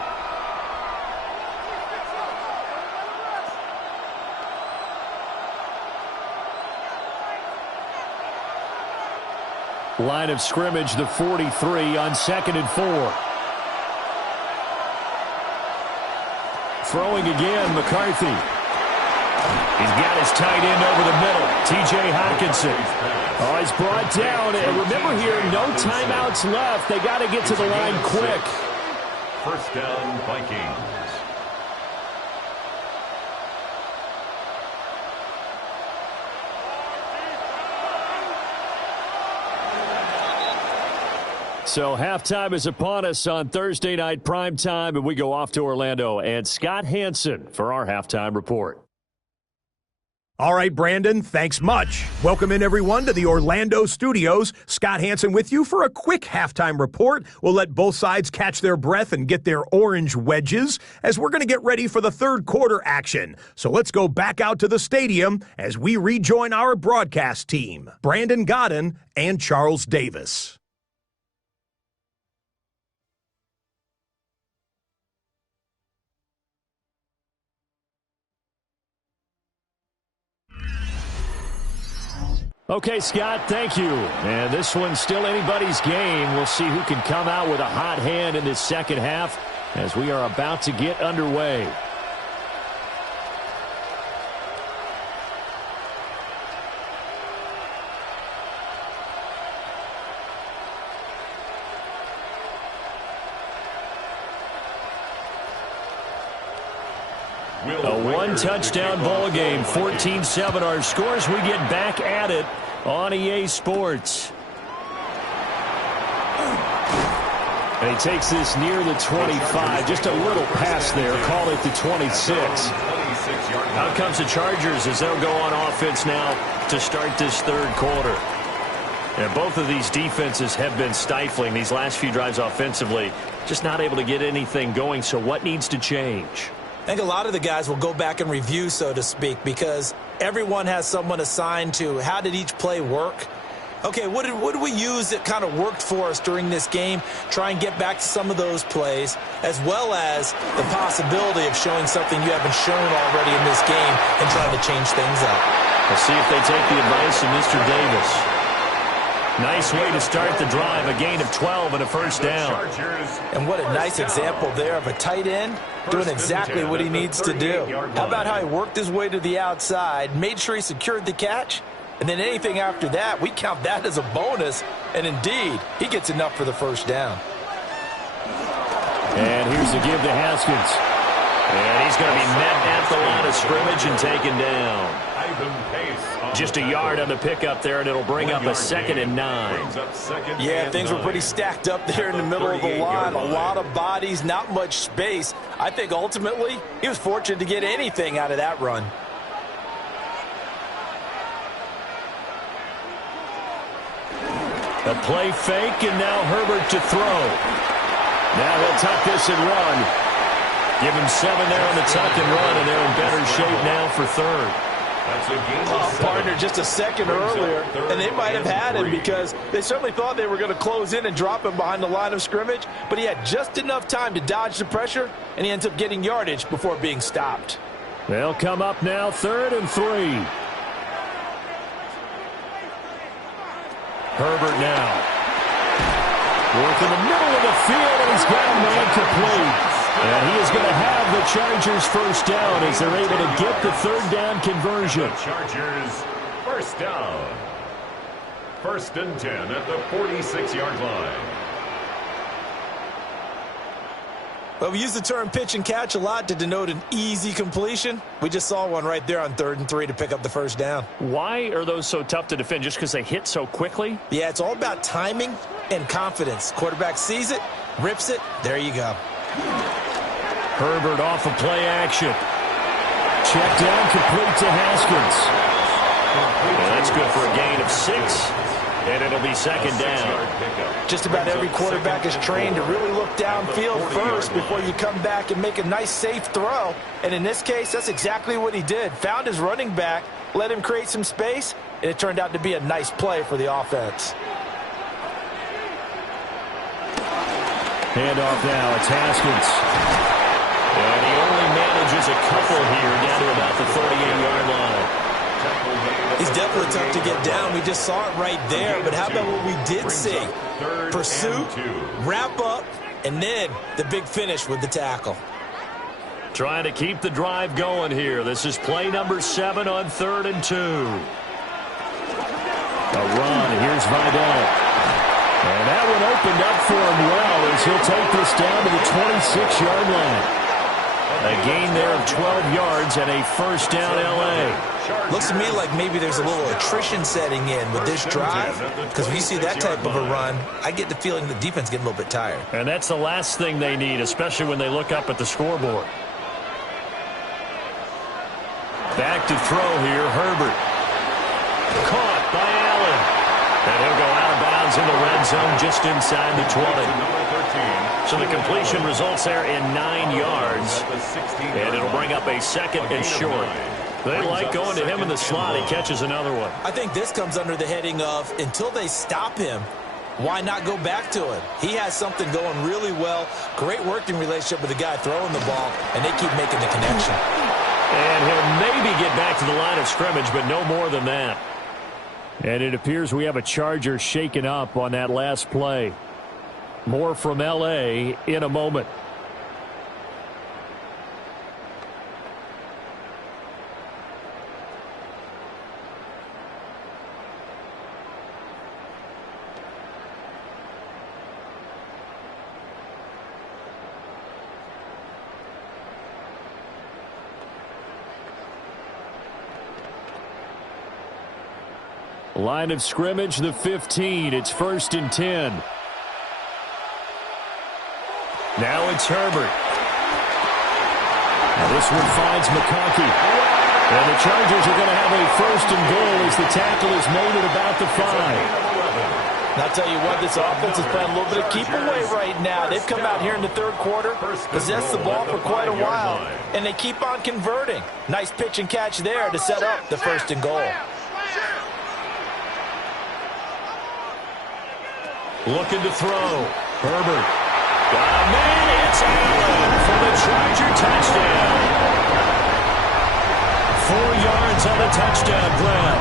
Line of scrimmage, the 43 on 2nd and 4. Throwing again, McCarthy. He's got his tight end over the middle, T.J. Hockenson. Oh, he's brought down. And remember here, no timeouts left. They got to get to the line quick. First down, Vikings. So halftime is upon us on Thursday night primetime, and we go off to Orlando. And Scott Hansen for our halftime report. All right, Brandon, thanks much. Welcome in, everyone, to the Orlando studios. Scott Hansen with you for a quick halftime report. We'll let both sides catch their breath and get their orange wedges as we're going to get ready for the third quarter action. So let's go back out to the stadium as we rejoin our broadcast team, Brandon Godden and Charles Davis. Okay, Scott, thank you. And this one's still anybody's game. We'll see who can come out with a hot hand in this second half as we are about to get underway. A one-touchdown ball game, 14-7 our scores. We get back at it on EA Sports. And he takes this near the 25. Just a little pass there. Call it the 26. Out comes the Chargers as they'll go on offense now to start this third quarter. And both of these defenses have been stifling these last few drives offensively. Just not able to get anything going. So what needs to change? I think a lot of the guys will go back and review, so to speak, because everyone has someone assigned to how did each play work. Okay, what did we use that kind of worked for us during this game? Try and get back to some of those plays, as well as the possibility of showing something you haven't shown already in this game and trying to change things up. We'll see if they take the advice of Mr. Davis. Nice way to start the drive, a gain of 12 and a first down. And what a nice example there of a tight end doing exactly what he needs to do. How about how he worked his way to the outside, made sure he secured the catch, and then anything after that, we count that as a bonus. And indeed, he gets enough for the first down. And here's the give to Haskins. And he's going to be met at the line of scrimmage and taken down. Just a yard on the pickup there, and it'll bring up a 2nd and 9. Yeah, things were pretty stacked up there in the middle of the line. A lot of bodies, not much space. I think ultimately he was fortunate to get anything out of that run. A play fake, and now Herbert to throw. Now he'll tuck this and run. Give him 7 there on the tuck and run, and they're in better shape now for third. Partner just a second earlier, and they might have had him because they certainly thought they were going to close in and drop him behind the line of scrimmage, but he had just enough time to dodge the pressure, and he ends up getting yardage before being stopped. They'll come up now 3rd and 3. Herbert now. Work in the middle of the field, and he's got a man complete. And he is going to have the Chargers first down as they're able to get the third down conversion. Chargers first down. 1st and 10 at the 46-yard line. Well, we use the term pitch and catch a lot to denote an easy completion. We just saw one right there on 3rd and 3 to pick up the first down. Why are those so tough to defend? Just because they hit so quickly? Yeah, it's all about timing and confidence. Quarterback sees it, rips it, there you go. Herbert off of play action. Check down, complete to Haskins. And that's good for a gain of 6. And it'll be second down. Just about every quarterback is trained to really look downfield first before you come back and make a nice, safe throw. And in this case, that's exactly what he did. Found his running back, let him create some space, and it turned out to be a nice play for the offense. Handoff now. It's Haskins. And he only manages a couple here down to about the 38-yard line. He's definitely tough to get down. We just saw it right there. But how about what we did see? Pursuit, wrap up, and then the big finish with the tackle. Trying to keep the drive going here. This is play number 7 on 3rd and 2. A run. Here's Vidal. And that one opened up for him well as he'll take this down to the 26-yard line. A gain there of 12 yards and a first down L.A. Looks to me like maybe there's a little attrition setting in with this drive, because when you see that type of a run, I get the feeling the defense getting a little bit tired. And that's the last thing they need, especially when they look up at the scoreboard. Back to throw here, Herbert. Caught by Allen. And he'll go out of bounds in the red zone just inside the 20. So the completion results there in 9 yards. And it'll bring up a second and short. They like going to him in the slot. He catches another one. I think this comes under the heading of, until they stop him, why not go back to him? He has something going really well. Great working relationship with the guy throwing the ball, and they keep making the connection. And he'll maybe get back to the line of scrimmage, but no more than that. And it appears we have a Charger shaken up on that last play. More from L.A. in a moment. Line of scrimmage, the 15. It's 1st and 10. Now it's Herbert. Now this one finds McConkey. And the Chargers are going to have a 1st and goal as the tackle is made at about the 5. And I'll tell you what, this offense is playing a little bit of keep away right now. They've come out here in the 3rd quarter, possessed the ball for quite a while, and they keep on converting. Nice pitch and catch there to set up the 1st and goal. Looking to throw. Herbert. Got a man. It's Allen for the Charger touchdown. 4 yards on the touchdown grab.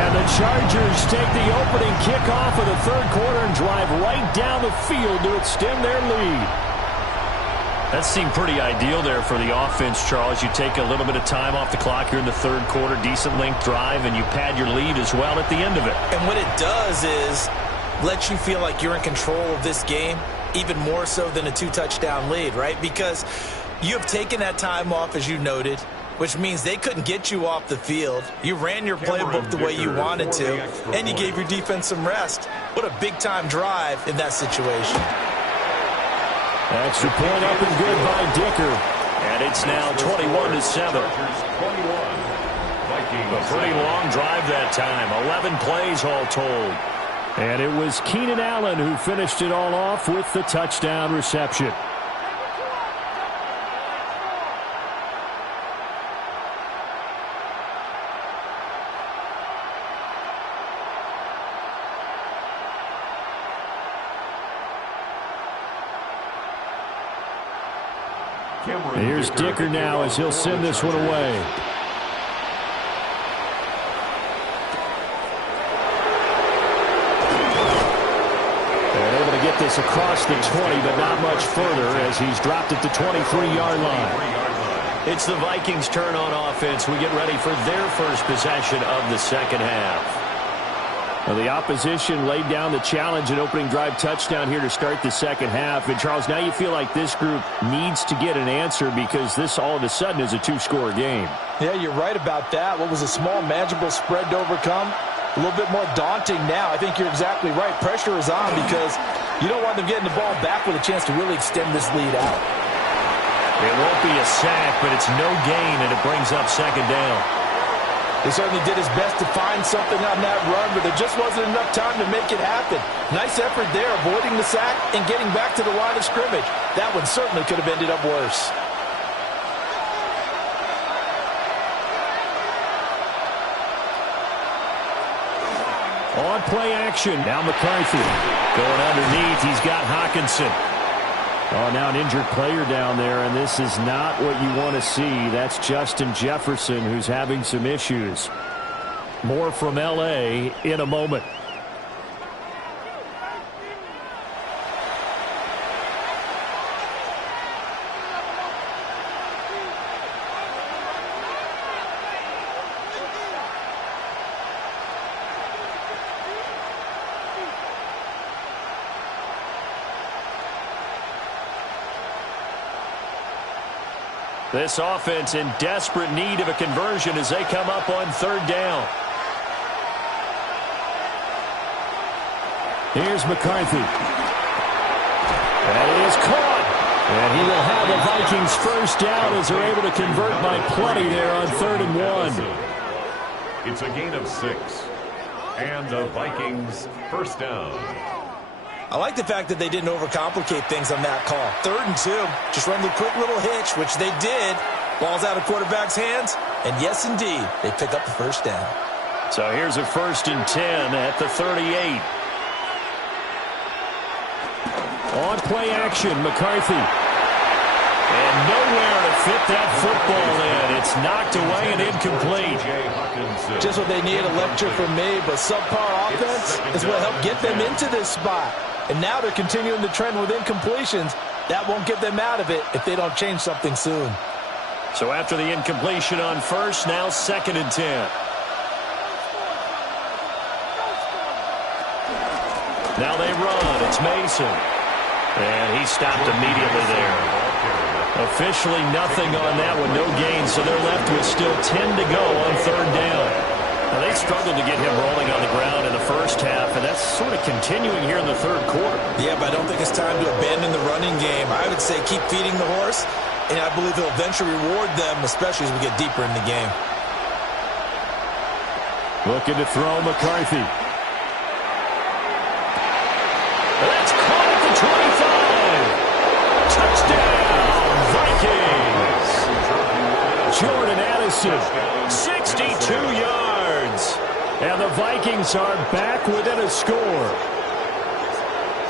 And the Chargers take the opening kickoff of the 3rd quarter and drive right down the field to extend their lead. That seemed pretty ideal there for the offense, Charles. You take a little bit of time off the clock here in the 3rd quarter, decent length drive, and you pad your lead as well at the end of it. And what it does is let you feel like you're in control of this game, even more so than a 2-touchdown lead, right? Because you have taken that time off, as you noted, which means they couldn't get you off the field. You ran your playbook the way you wanted to, and you gave your defense some rest. What a big-time drive in that situation. Extra point up and good by Dicker. And it's now 21-7. A pretty long drive that time. 11 plays all told. And it was Keenan Allen who finished it all off with the touchdown reception. Here's Dicker now as he'll send this one away. Get this across the 20, but not much further as he's dropped at the 23-yard line. It's the Vikings' turn on offense. We get ready for their first possession of the second half. Well, the opposition laid down the challenge, an opening drive touchdown here to start the second half. And, Charles, now you feel like this group needs to get an answer because this all of a sudden is a 2-score game. Yeah, you're right about that. What was a small, manageable spread to overcome? A little bit more daunting now. I think you're exactly right. Pressure is on because you don't want them getting the ball back with a chance to really extend this lead out. It won't be a sack, but it's no gain, and it brings up second down. He certainly did his best to find something on that run, but there just wasn't enough time to make it happen. Nice effort there, avoiding the sack and getting back to the line of scrimmage. That one certainly could have ended up worse. On play action, now McCarthy. Going underneath, he's got Hockenson. Oh, now an injured player down there, and this is not what you want to see. That's Justin Jefferson, who's having some issues. More from L.A. in a moment. This offense in desperate need of a conversion as they come up on third down. Here's McCarthy. That is caught. And he will have the Vikings first down as they're able to convert by plenty there on 3rd and 1. It's a gain of 6. And the Vikings first down. I like the fact that they didn't overcomplicate things on that call. 3rd and 2, just run the quick little hitch, which they did. Ball's out of quarterback's hands, and yes, indeed, they pick up the first down. So here's a 1st and 10 at the 38. On play action, McCarthy. And nowhere to fit that football in. It's knocked away and incomplete. Just what they needed, a lecture from me, but subpar offense is what helped get them into this spot. And now they're continuing the trend with incompletions. That won't get them out of it if they don't change something soon. So after the incompletion on 1st, now 2nd and 10. Now they run. It's Mason. And he stopped immediately there. Officially nothing on that one. No gain. So they're left with still 10 to go on 3rd down. Now, they struggled to get him rolling on the ground in the first half, and that's sort of continuing here in the 3rd quarter. Yeah, but I don't think it's time to abandon the running game. I would say keep feeding the horse, and I believe he'll eventually reward them, especially as we get deeper in the game. Looking to throw McCarthy. That's caught at the 25. Touchdown, Vikings. Jordan Addison, 62 yards. And the Vikings are back within a score.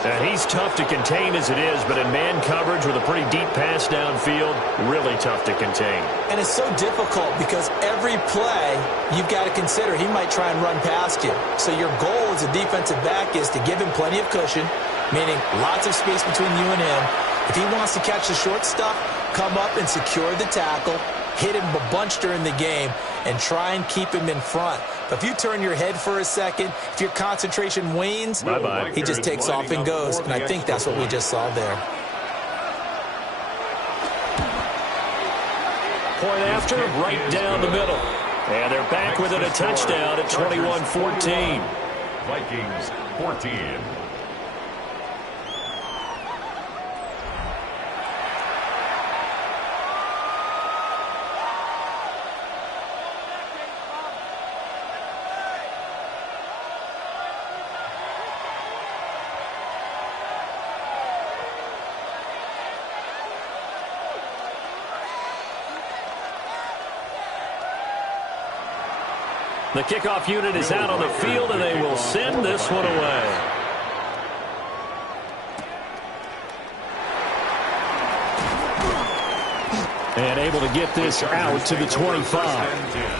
And he's tough to contain as it is, but in man coverage with a pretty deep pass downfield, really tough to contain. And it's so difficult because every play you've got to consider he might try and run past you. So your goal as a defensive back is to give him plenty of cushion, meaning lots of space between you and him. If he wants to catch the short stuff, come up and secure the tackle, hit him a bunch during the game, and try and keep him in front. But if you turn your head for a second, if your concentration wanes, he just takes off and goes. And I think that's what we just saw there. Point after, right down the middle. And they're back within a touchdown at 21-14. Vikings 14. The kickoff unit is out on the field, and they will send this one away. And able to get this out to the 25.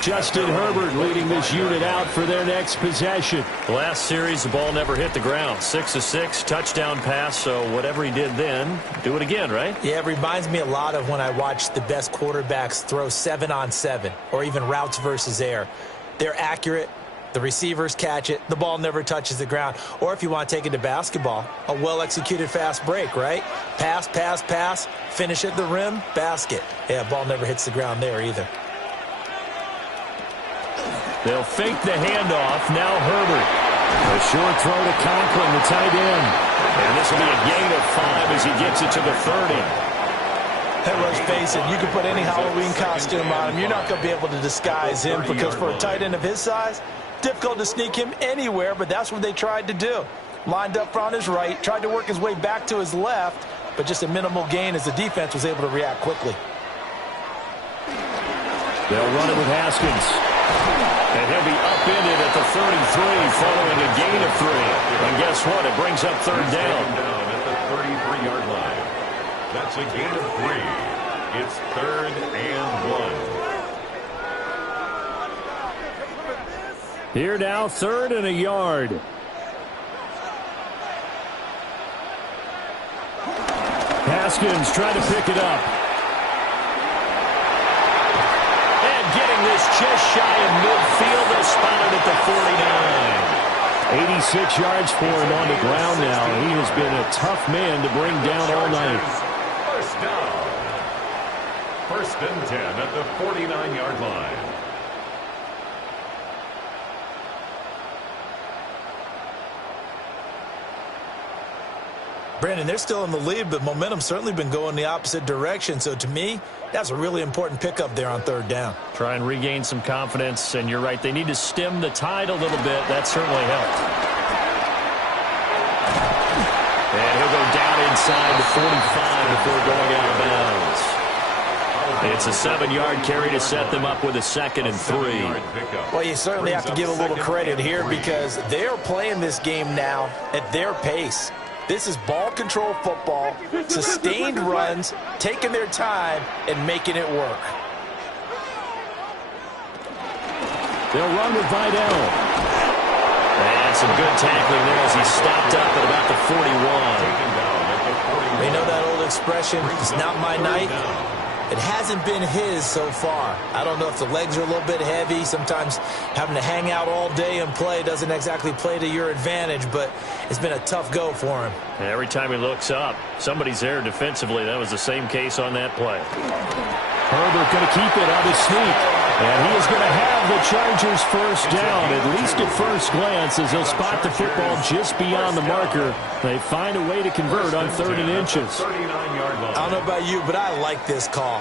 Justin Herbert leading this unit out for their next possession. Last series, the ball never hit the ground. 6 of 6, touchdown pass, so whatever he did then, do it again, right? Yeah, it reminds me a lot of when I watched the best quarterbacks throw 7-on-7 or even routes versus air. They're accurate. The receivers catch it. The ball never touches the ground. Or if you want to take it to basketball, a well-executed fast break, right? Pass, pass, pass, finish at the rim, basket. Yeah, ball never hits the ground there either. They'll fake the handoff. Now Herbert. A short throw to Conklin, the tight end. And this will be a gain of 5 as he gets it to the 30. Hey, let's face it, you can put any Halloween costume on him. You're not going to be able to disguise him because for a tight end of his size, difficult to sneak him anywhere, but that's what they tried to do. Lined up on his right, tried to work his way back to his left, but just a minimal gain as the defense was able to react quickly. They'll run it with Haskins. And he'll be upended at the 33 following a gain of 3. And guess what? It brings up third down. At the 33-yard line. That's a gain of 3. It's 3rd and 1. Here now, 3rd and a yard. Haskins trying to pick it up. And getting this just shy of midfield. They'll spot it at the 49. 86 yards for him on the ground now. He has been a tough man to bring down all night. First down. 1st and 10 at the 49-yard line. Brandon, they're still in the lead, but momentum's certainly been going the opposite direction. So to me, that's a really important pickup there on 3rd down. Try and regain some confidence, and you're right. They need to stem the tide a little bit. That certainly helped. And he'll go down inside the 45 before going out of bounds. It's a 7-yard carry to set them up with a 2nd and 3. Well, you certainly have to give a little credit here because they are playing this game now at their pace. This is ball control football, sustained runs, taking their time, and making it work. They'll run with Vidal. And some good tackling there as he stopped up at about the 41. They know that old expression, it's not my night. It hasn't been his so far. I don't know if the legs are a little bit heavy. Sometimes having to hang out all day and play doesn't exactly play to your advantage, but it's been a tough go for him. And every time he looks up, somebody's there defensively. That was the same case on that play. Herbert going to keep it on his sneak. And he is going to have the Chargers first down, at least at first glance, as they'll spot the football just beyond the marker. They find a way to convert on 3rd and inches. I don't know about you, but I like this call.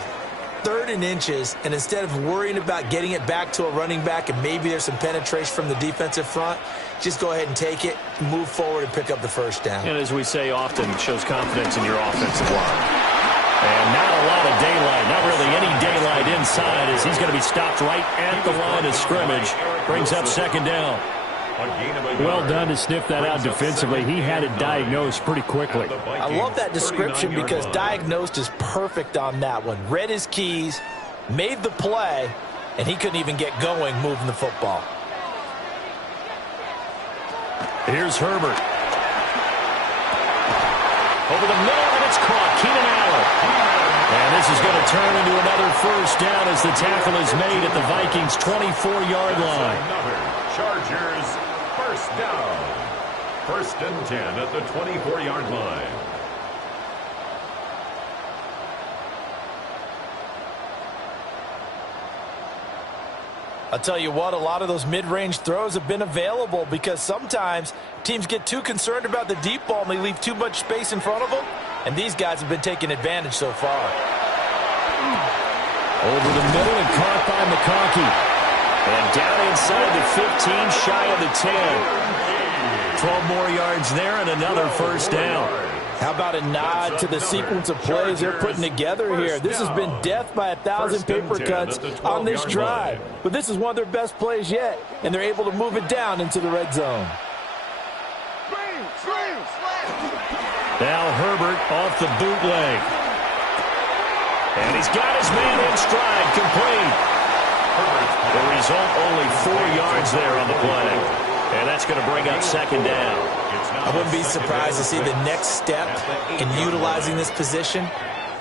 3rd and inches, and instead of worrying about getting it back to a running back and maybe there's some penetration from the defensive front, just go ahead and take it, move forward, and pick up the first down. And as we say often, it shows confidence in your offensive line. And not a lot of daylight, not really any daylight inside as he's going to be stopped right at the line of scrimmage. Brings up 2nd down. Well done to sniff that out defensively. He had it diagnosed pretty quickly. I love that description because diagnosed is perfect on that one. Read his keys, made the play, and he couldn't even get going moving the football. Here's Herbert. Over the middle, and it's caught. Keenan Allen. And this is going to turn into another first down as the tackle is made at the Vikings' 24-yard line. Chargers first down. 1st and 10 at the 24-yard line. I'll tell you what, a lot of those mid-range throws have been available because sometimes teams get too concerned about the deep ball and they leave too much space in front of them, and these guys have been taking advantage so far. Over the middle and caught by McConkey. And down inside the 15, shy of the 10. 12 more yards there and another first down. How about a nod to the sequence of plays they're putting together here? This has been death by 1,000 paper cuts on this drive. But this is one of their best plays yet, and they're able to move it down into the red zone. Now Herbert off the bootleg. And he's got his man in stride, complete. The result, only 4 yards there on the play. And that's going to bring up 2nd down. I wouldn't be surprised to see the next step in utilizing this position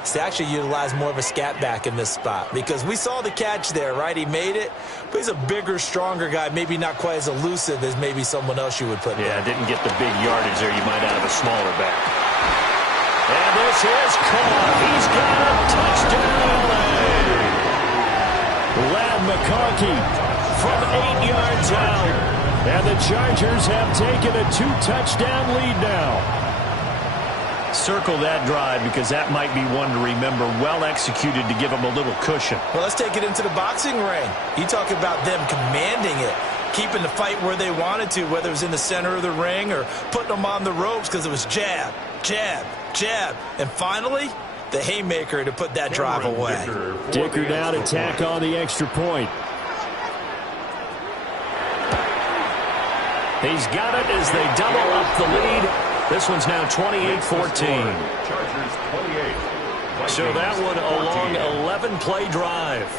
is to actually utilize more of a scat back in this spot. Because we saw the catch there, right? He made it, but he's a bigger, stronger guy, maybe not quite as elusive as maybe someone else you would put there. Yeah, didn't get the big yardage there. You might out of a smaller back. And this is caught. He's got a touchdown. Lad McConkey from 8 yards out. And the Chargers have taken a 2-touchdown lead now. Circle that drive because that might be one to remember. Well executed to give them a little cushion. Well, let's take it into the boxing ring. You talk about them commanding it, keeping the fight where they wanted to, whether it was in the center of the ring or putting them on the ropes because it was jab, jab, jab. And finally, the haymaker to put that drive away. Dicker down to tack on the extra point. He's got it as they double up the lead. This one's now 28-14. So that one a long 11-play drive.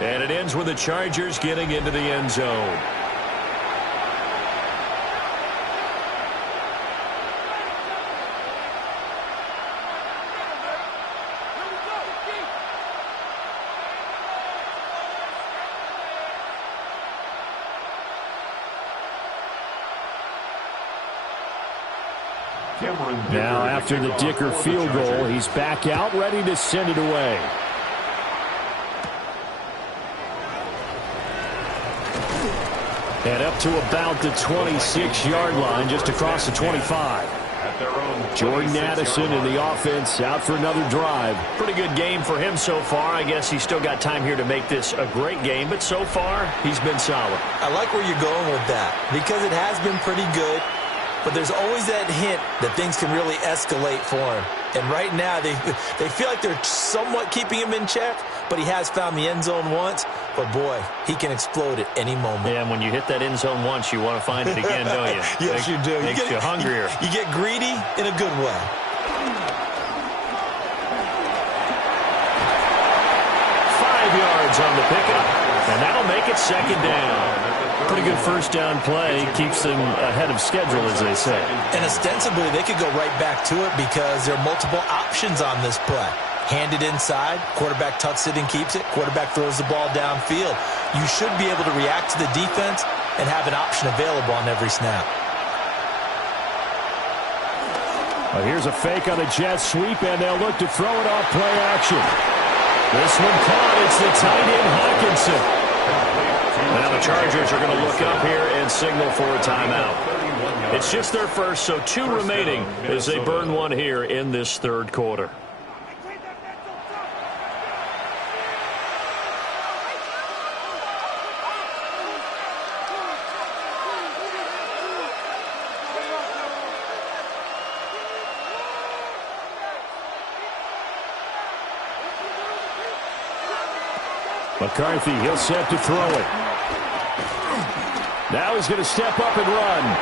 And it ends with the Chargers getting into the end zone. Now, after the Dicker field goal, he's back out, ready to send it away. And up to about the 26-yard line, just across the 25. Jordan Addison in the offense, out for another drive. Pretty good game for him so far. I guess he's still got time here to make this a great game, but so far, he's been solid. I like where you're going with that because it has been pretty good. But there's always that hint that things can really escalate for him. And right now, they feel like they're somewhat keeping him in check, but he has found the end zone once. But, boy, he can explode at any moment. Yeah, and when you hit that end zone once, you want to find it again, don't you? Yes, you do. Makes you hungrier. You get greedy in a good way. 5 yards on the pickup, and that'll make it second down. Pretty good first down play. Keeps them ahead of schedule, as they say. And ostensibly, they could go right back to it because there are multiple options on this play. Hand it inside, quarterback tucks it and keeps it, quarterback throws the ball downfield. You should be able to react to the defense and have an option available on every snap. Well, here's a fake on the jet sweep, and they'll look to throw it off play action. This one caught. It's the tight end, Hawkinson. Now the Chargers are going to look up here and signal for a timeout. It's just their first, so 2 remaining as they burn one here in this third quarter. McCarthy, he'll set to throw it. Now he's going to step up and run.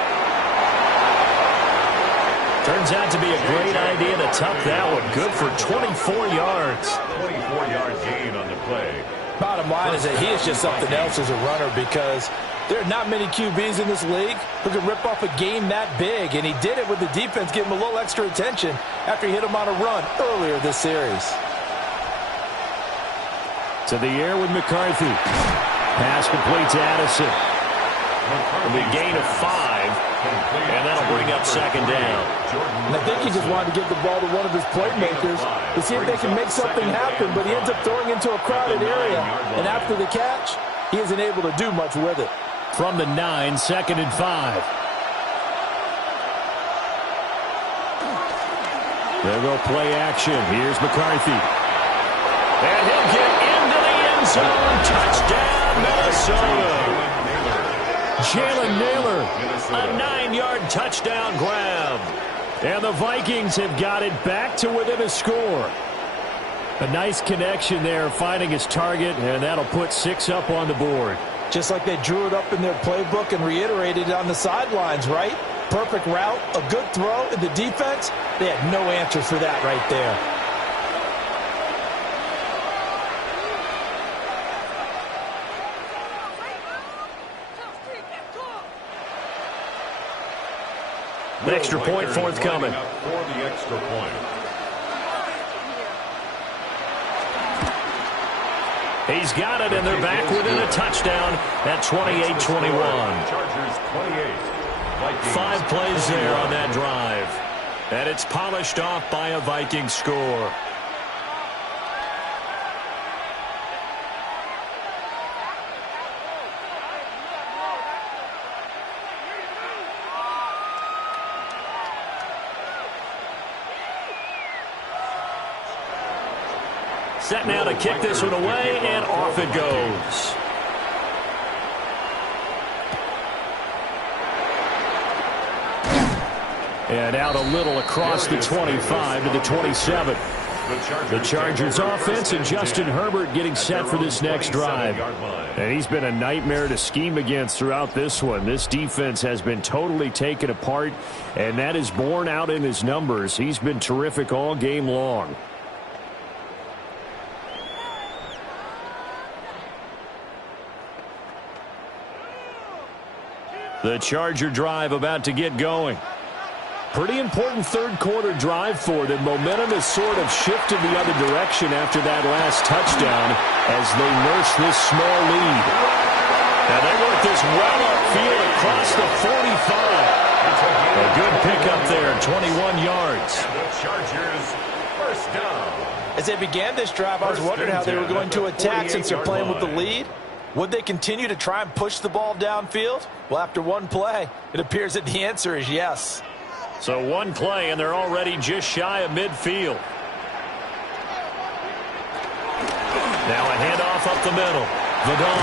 Turns out to be a great idea to tuck that one. Good for 24 yards. 24-yard gain on the play. Bottom line is that he is just something else as a runner because there are not many QBs in this league who can rip off a game that big, and he did it with the defense giving him a little extra attention after he hit him on a run earlier this series. To the air with McCarthy. Pass complete to Addison. It'll be a gain of 5, and that'll bring up second down. And I think he just wanted to get the ball to one of his playmakers to see if they can make something happen, but he ends up throwing into a crowded area, and after the catch, he isn't able to do much with it. From the 9, second and 5. There go play action. Here's McCarthy. And he'll get into the end zone. Touchdown, Minnesota. Jalen Naylor, a 9-yard touchdown grab. And the Vikings have got it back to within a score. A nice connection there, finding his target, and that'll put 6 up on the board. Just like they drew it up in their playbook and reiterated it on the sidelines, right? Perfect route, a good throw, and the defense, they had no answer for that right there. The extra point forthcoming. For the extra point. He's got it, and they're back within a touchdown at 28-21. Chargers 28. 5 plays there on that drive. And it's polished off by a Viking score. Set now to kick this one away, and off it goes. And out a little across the 25 to the 27. The Chargers offense and Justin Herbert getting set for this next drive. And he's been a nightmare to scheme against throughout this one. This defense has been totally taken apart, and that is borne out in his numbers. He's been terrific all game long. The Charger drive about to get going. Pretty important third quarter drive for them. Momentum has sort of shifted the other direction after that last touchdown as they nurse this small lead. And they work this well upfield across the 45. A good pickup there, 21 yards. The Chargers first down. As they began this drive, I was wondering how they were going to attack since they're playing with the lead. Would they continue to try and push the ball downfield? Well, after one play, it appears that the answer is yes. So one play, and they're already just shy of midfield. Now a handoff up the middle. Vidal.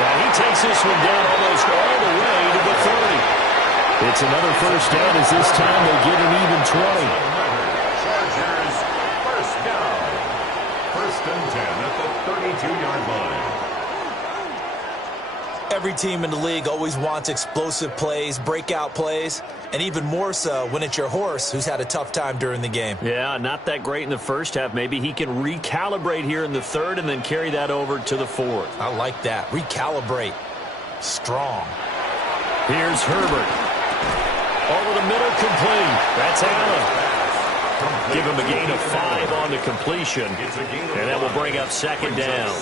And he takes this one down almost all the way to the 30. It's another first down as this time they get an even 20. Chargers first down. First and 10 at the 32-yard line. Every team in the league always wants explosive plays, breakout plays, and even more so when it's your horse who's had a tough time during the game. Yeah, not that great in the first half. Maybe he can recalibrate here in the third and then carry that over to the fourth. I like that. Recalibrate. Strong. Here's Herbert. Over the middle, complete. That's Allen. Give him a gain of 5 on the completion, and that will bring up second down.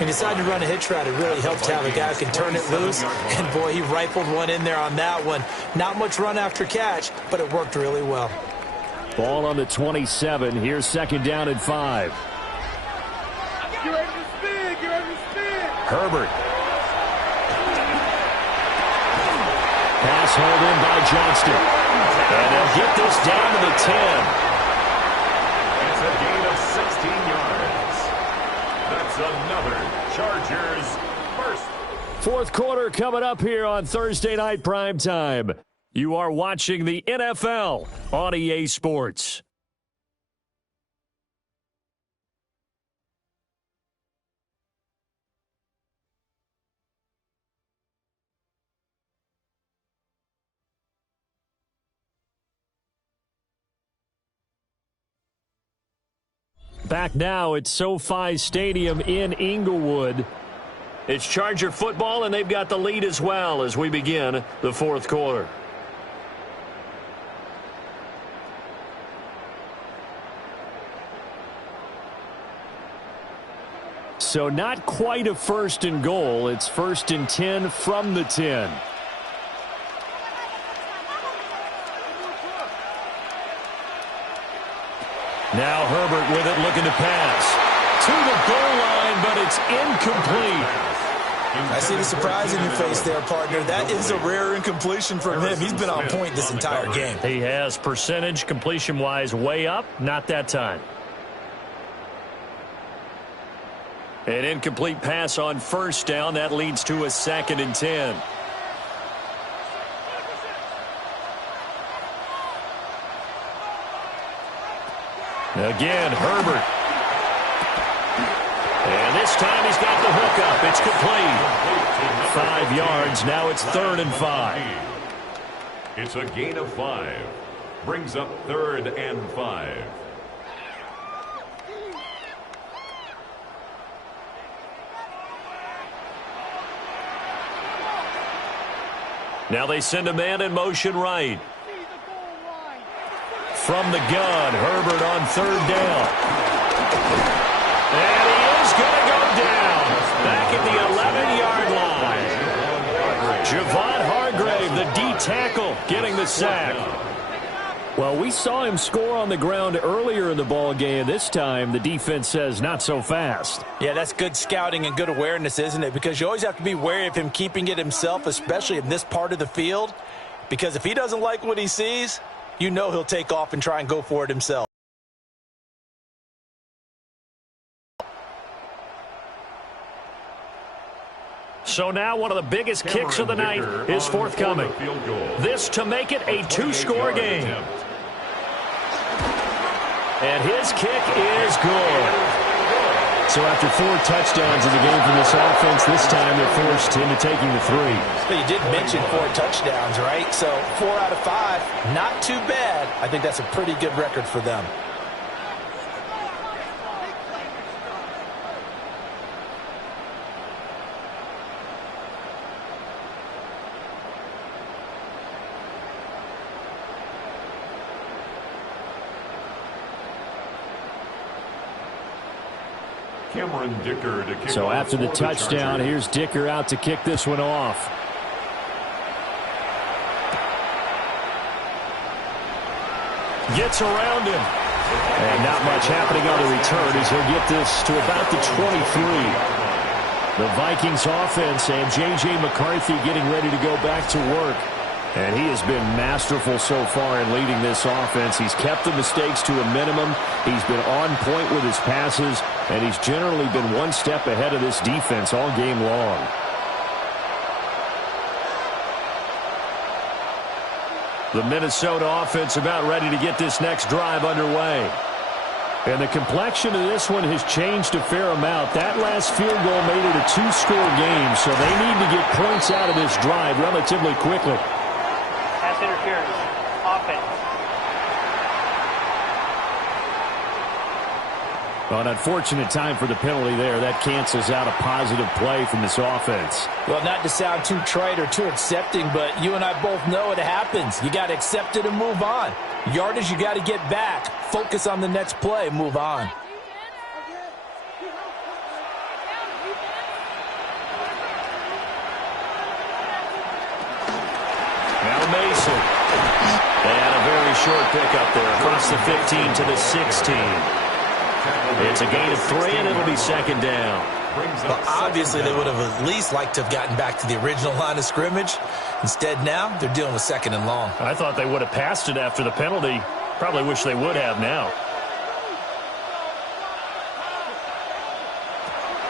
He decided to run a hitch route. It really helps to have a guy who can turn it loose, and boy, he rifled one in there on that one. Not much run after catch, but it worked really well. Ball on the 27. Here's second down and 5. Get ready to spin. Get ready to spin. Herbert. Pass hauled in by Johnston. And they'll get this down to the 10. It's a gain of 16 yards. That's another Chargers first. Fourth quarter coming up here on Thursday Night Primetime. You are watching the NFL on EA Sports. Back now at SoFi Stadium in Inglewood. It's Charger football, and they've got the lead as well as we begin the fourth quarter. So not quite a first and goal. It's first and 10 from the 10. Now Herbert with it, looking to pass. To the goal line, but it's incomplete. I see the surprise in your face there, partner. That is a rare incompletion from him. He's been on point this entire game. He has percentage completion-wise way up. Not that time. An incomplete pass on first down. That leads to a second and 10. Again, Herbert. And this time he's got the hook up. It's complete. 5 yards. Now it's third and 5. It's a gain of 5. Brings up third and 5. Now they send a man in motion right. From the gun, Herbert on third down. And he is going to go down. Back at the 11-yard line. Javon Hargrave, the D tackle, getting the sack. Well, we saw him score on the ground earlier in the ball game. This time, the defense says not so fast. Yeah, that's good scouting and good awareness, isn't it? Because you always have to be wary of him keeping it himself, especially in this part of the field. Because if he doesn't like what he sees, you know he'll take off and try and go for it himself. So now one of the biggest kicks of the night is forthcoming. This to make it a two-score game. And his kick is good. So after 4 touchdowns in the game for this offense, this time they're forced into taking the 3. But you did mention 4 touchdowns, right? So 4 out of 5, not too bad. I think that's a pretty good record for them. So after the touchdown, here's Dicker out to kick this one off. Gets around him. And not much happening on the return as he'll get this to about the 23. The Vikings offense and J.J. McCarthy getting ready to go back to work. And he has been masterful so far in leading this offense. He's kept the mistakes to a minimum. He's been on point with his passes. And he's generally been one step ahead of this defense all game long. The Minnesota offense about ready to get this next drive underway. And the complexion of this one has changed a fair amount. That last field goal made it a 2-score game, so they need to get points out of this drive relatively quickly. Pass interference. Offense. Well, an unfortunate time for the penalty there. That cancels out a positive play from this offense. Well, not to sound too trite or too accepting, but you and I both know it happens. You got to accept it and move on. Yardage, you got to get back. Focus on the next play. Move on. Now Mason. And a very short pickup there across the 15 to the 16. It's a gain of 3, and it'll be second down. Well, obviously, they would have at least liked to have gotten back to the original line of scrimmage. Instead, now they're dealing with 2nd and long. I thought they would have passed it after the penalty. Probably wish they would have now.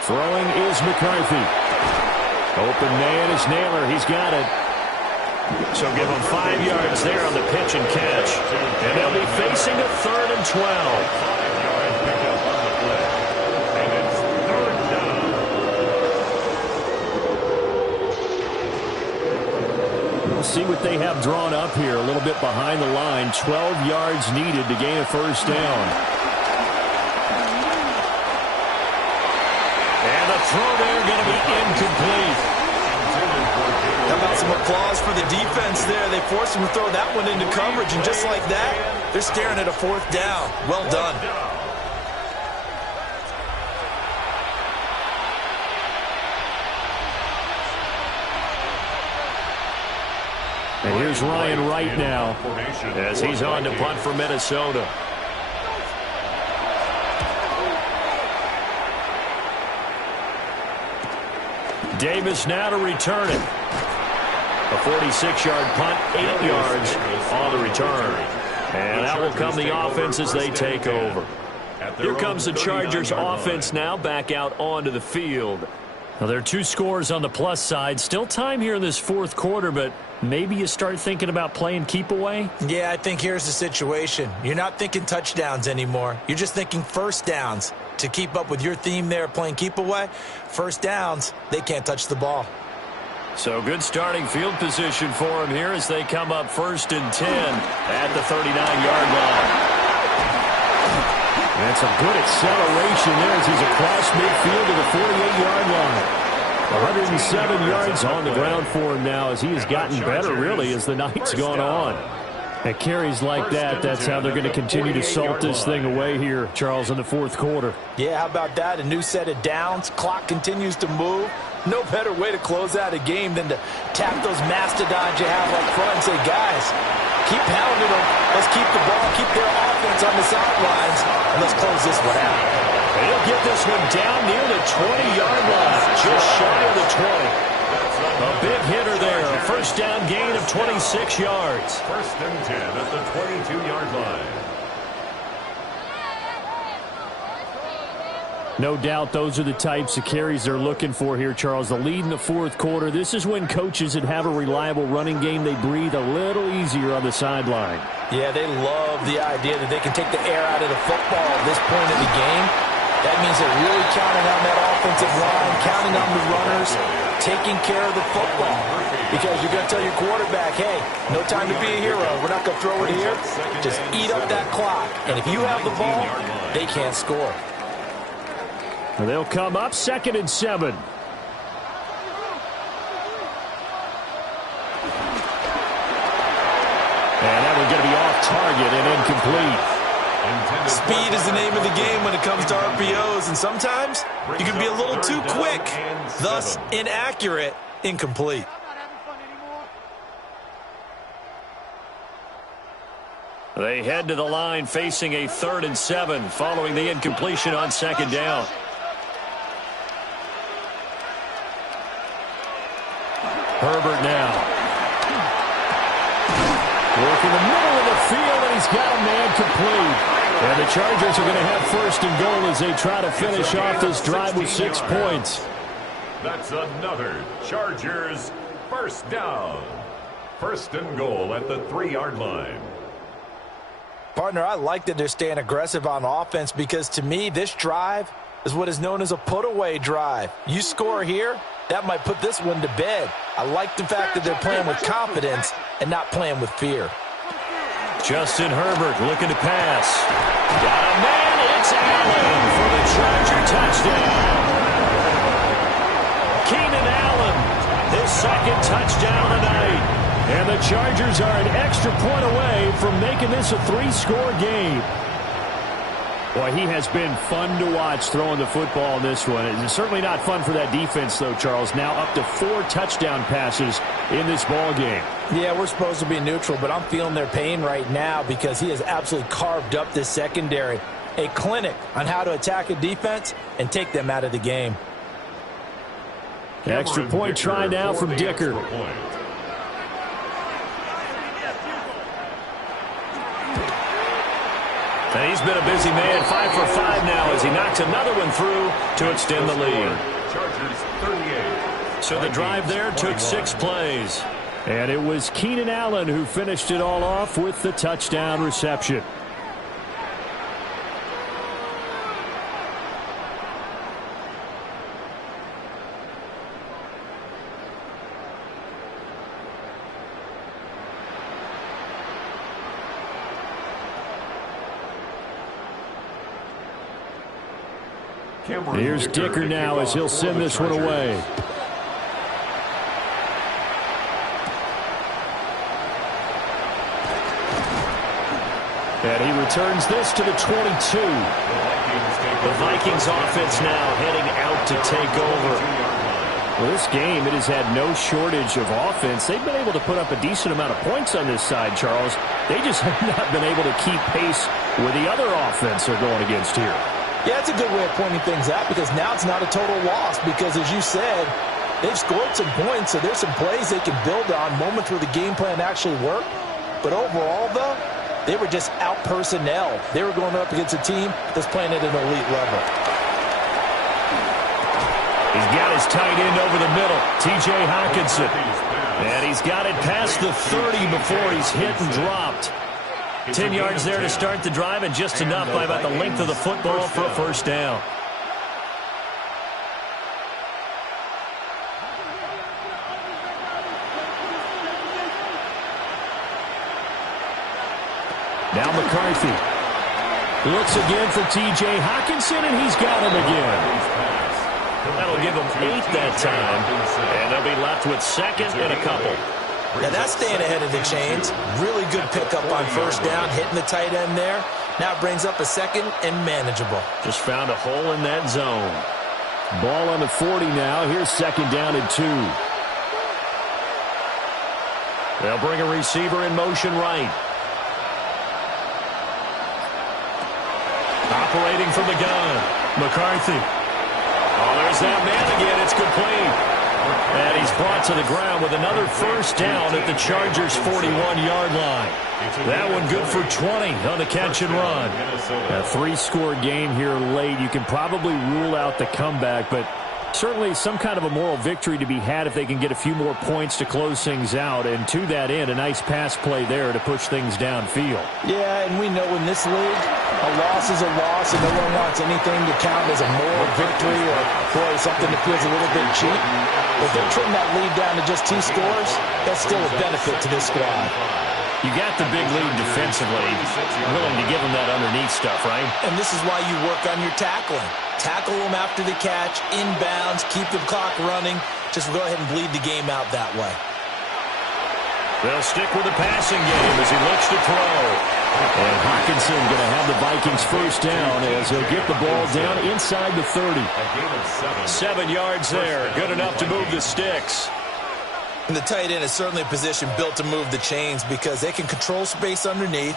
Throwing is McCarthy. Open man is Naylor. He's got it. So give them 5 yards there on the pitch and catch. And they'll be facing a 3rd and 12. We'll see what they have drawn up here. A little bit behind the line. 12 yards needed to gain a 1st down. And the throw there going to be incomplete. How about some applause for the defense there? They forced him to throw that one into coverage, and just like that, they're staring at a 4th down. Well done. And here's Ryan Wright now as he's on to punt for Minnesota. Davis now to return it. A 46-yard punt, 8 yards on the return. And that will come the offense as they take over. Here comes the Chargers offense now back out onto the field. Well, there are 2 scores on the plus side. Still time here in this 4th quarter, but maybe you start thinking about playing keep away? Yeah, I think here's the situation. You're not thinking touchdowns anymore. You're just thinking 1st downs. To keep up with your theme there, playing keep away, 1st downs, they can't touch the ball. So good starting field position for them here as they come up 1st and 10 at the 39-yard line. And some good acceleration there as he's across midfield to the 48-yard line. 107 yards on the ground for him now as he has gotten better, really, as the night's gone on. At carries like that, that's how they're going to continue to salt this thing away here, Charles, in the 4th quarter. Yeah, how about that? A new set of downs. Clock continues to move. No better way to close out a game than to tap those mastodons you have up front and say, guys, keep pounding them. Let's keep the ball, keep their offense on the sidelines, and let's close this one out. And he'll get this one down near the 20-yard line, just shy of the 20. A big hitter there, a 1st down gain of 26 yards. 1st and 10 at the 22-yard line. No doubt those are the types of carries they're looking for here, Charles. The lead in the fourth quarter. This is when coaches that have a reliable running game, they breathe a little easier on the sideline. Yeah, they love the idea that they can take the air out of the football at this point in the game. That means they're really counting on that offensive line, counting on the runners, taking care of the football. Because you're going to tell your quarterback, hey, no time to be a hero. We're not going to throw it here. Just eat up that clock. And if you have the ball, they can't score. They'll come up 2nd and 7. And that one's going to be off target and incomplete. Speed is the name of the game when it comes to RPOs, and sometimes you can be a little too quick, thus inaccurate, incomplete. They head to the line facing a 3rd and 7 following the incompletion on 2nd down. Herbert now. Working the middle of the field, and he's got a man complete. And the Chargers are going to have 1st and goal as they try to finish off this drive with 6 points. That's another Chargers 1st down. 1st and goal at the 3-yard line. Partner, I like that they're staying aggressive on offense because, to me, this drive is what is known as a put-away drive. You score here, that might put this one to bed. I like the fact that they're playing with confidence and not playing with fear. Justin Herbert looking to pass. Got a man. It's Allen for the Charger touchdown. Keenan Allen, his 2nd touchdown tonight. And the Chargers are an extra point away from making this a 3-score game. Boy, he has been fun to watch throwing the football in this one. It's certainly not fun for that defense, though, Charles. Now up to 4 touchdown passes in this ball game. Yeah, we're supposed to be neutral, but I'm feeling their pain right now because he has absolutely carved up this secondary. A clinic on how to attack a defense and take them out of the game. Extra point try now from Dicker. And he's been a busy man, 5 for 5 now as he knocks another one through to extend the lead. Chargers 38. So the drive there took 6 plays. And it was Keenan Allen who finished it all off with the touchdown reception. Here's Dicker now as he'll send this one away. And he returns this to the 22. The Vikings offense now heading out to take over. Well, this game, it has had no shortage of offense. They've been able to put up a decent amount of points on this side, Charles. They just have not been able to keep pace with the other offense they're going against here. Yeah, it's a good way of pointing things out because now it's not a total loss because, as you said, they've scored some points, so there's some plays they can build on, moments where the game plan actually worked. But overall, though, they were just out-personnel. They were going up against a team that's playing at an elite level. He's got his tight end over the middle, T.J. Hockenson. And he's got it past the 30 before he's hit and dropped. 10 yards there to start the drive, and just enough by about the length of the football for a 1st down. Now McCarthy looks again for T.J. Hockenson, and he's got him again. That'll give him 8 that time, and they'll be left with 2nd and a couple. Now that's staying ahead of the chains. Really good pickup on 1st down, hitting the tight end there. Now it brings up a 2nd and manageable. Just found a hole in that zone. Ball on the 40 now. Here's 2nd down and 2. They'll bring a receiver in motion right. Operating from the gun, McCarthy. Oh, there's that man again. It's complete. And he's brought to the ground with another first down at the Chargers' 41-yard line. That one good for 20 on the catch and run. A 3-score game here late. You can probably rule out the comeback, but certainly some kind of a moral victory to be had if they can get a few more points to close things out. And to that end, a nice pass play there to push things downfield. Yeah, and we know in this league, a loss is a loss, and no one wants anything to count as a moral victory or, boy, something that feels a little bit cheap. If they trim that lead down to just 2 scores, that's still a benefit to this squad. You got the big lead defensively, willing to give them that underneath stuff, right? And this is why you work on your tackling. Tackle them after the catch, inbounds, keep the clock running. Just go ahead and bleed the game out that way. They'll stick with the passing game as he looks to throw. And Hockenson going to have the Vikings first down as he'll get the ball down inside the 30. 7 yards there, good enough to move the sticks. And the tight end is certainly a position built to move the chains because they can control space underneath.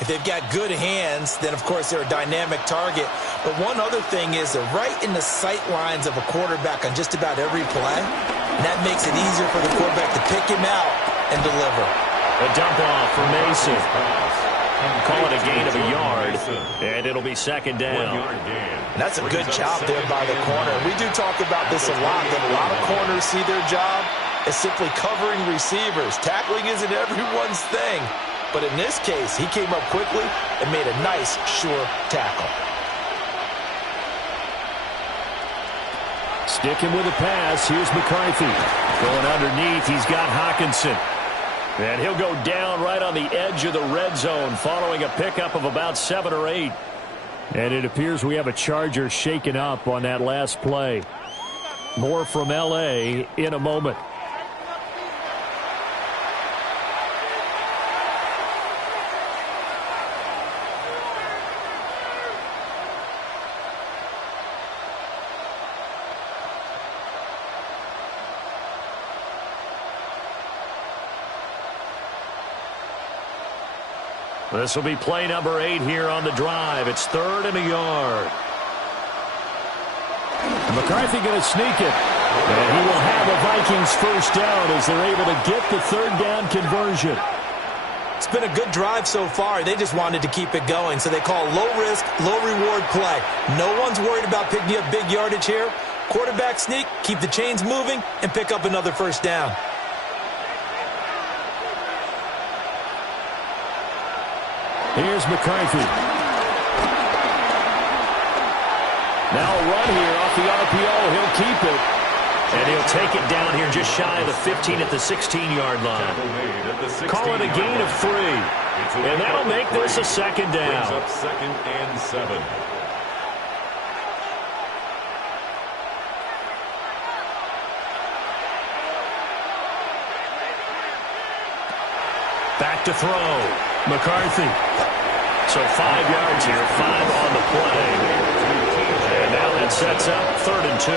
If they've got good hands, then, of course, they're a dynamic target. But one other thing is they're right in the sight lines of a quarterback on just about every play. And that makes it easier for the quarterback to pick him out and deliver. A dump off for Mason. Call it a gain of a yard, and it'll be second down. And that's a good job there by the corner. We do talk about this a lot, that a lot of corners see their job as simply covering receivers. Tackling isn't everyone's thing. But in this case, he came up quickly and made a nice, sure tackle. Sticking with a pass, here's McCarthy. Going underneath, he's got Hockenson. And he'll go down right on the edge of the red zone following a pickup of about 7 or 8. And it appears we have a Charger shaken up on that last play. More from L.A. in a moment. This will be play number 8 here on the drive. It's 3rd and a yard. McCarthy going to sneak it. And he will have a Vikings first down as they're able to get the 3rd down conversion. It's been a good drive so far. They just wanted to keep it going, so they call low-risk, low-reward play. No one's worried about picking up big yardage here. Quarterback sneak, keep the chains moving, and pick up another first down. Here's McCarthy. Now a run here off the RPO. He'll keep it. And he'll take it down here just shy of the 15 at the 16-yard line. Call it a gain of 3. And that'll make this a second down. Up 2nd and 7. Back to throw. McCarthy. So 5 yards here, 5 on the play. And now that sets up 3rd and 2.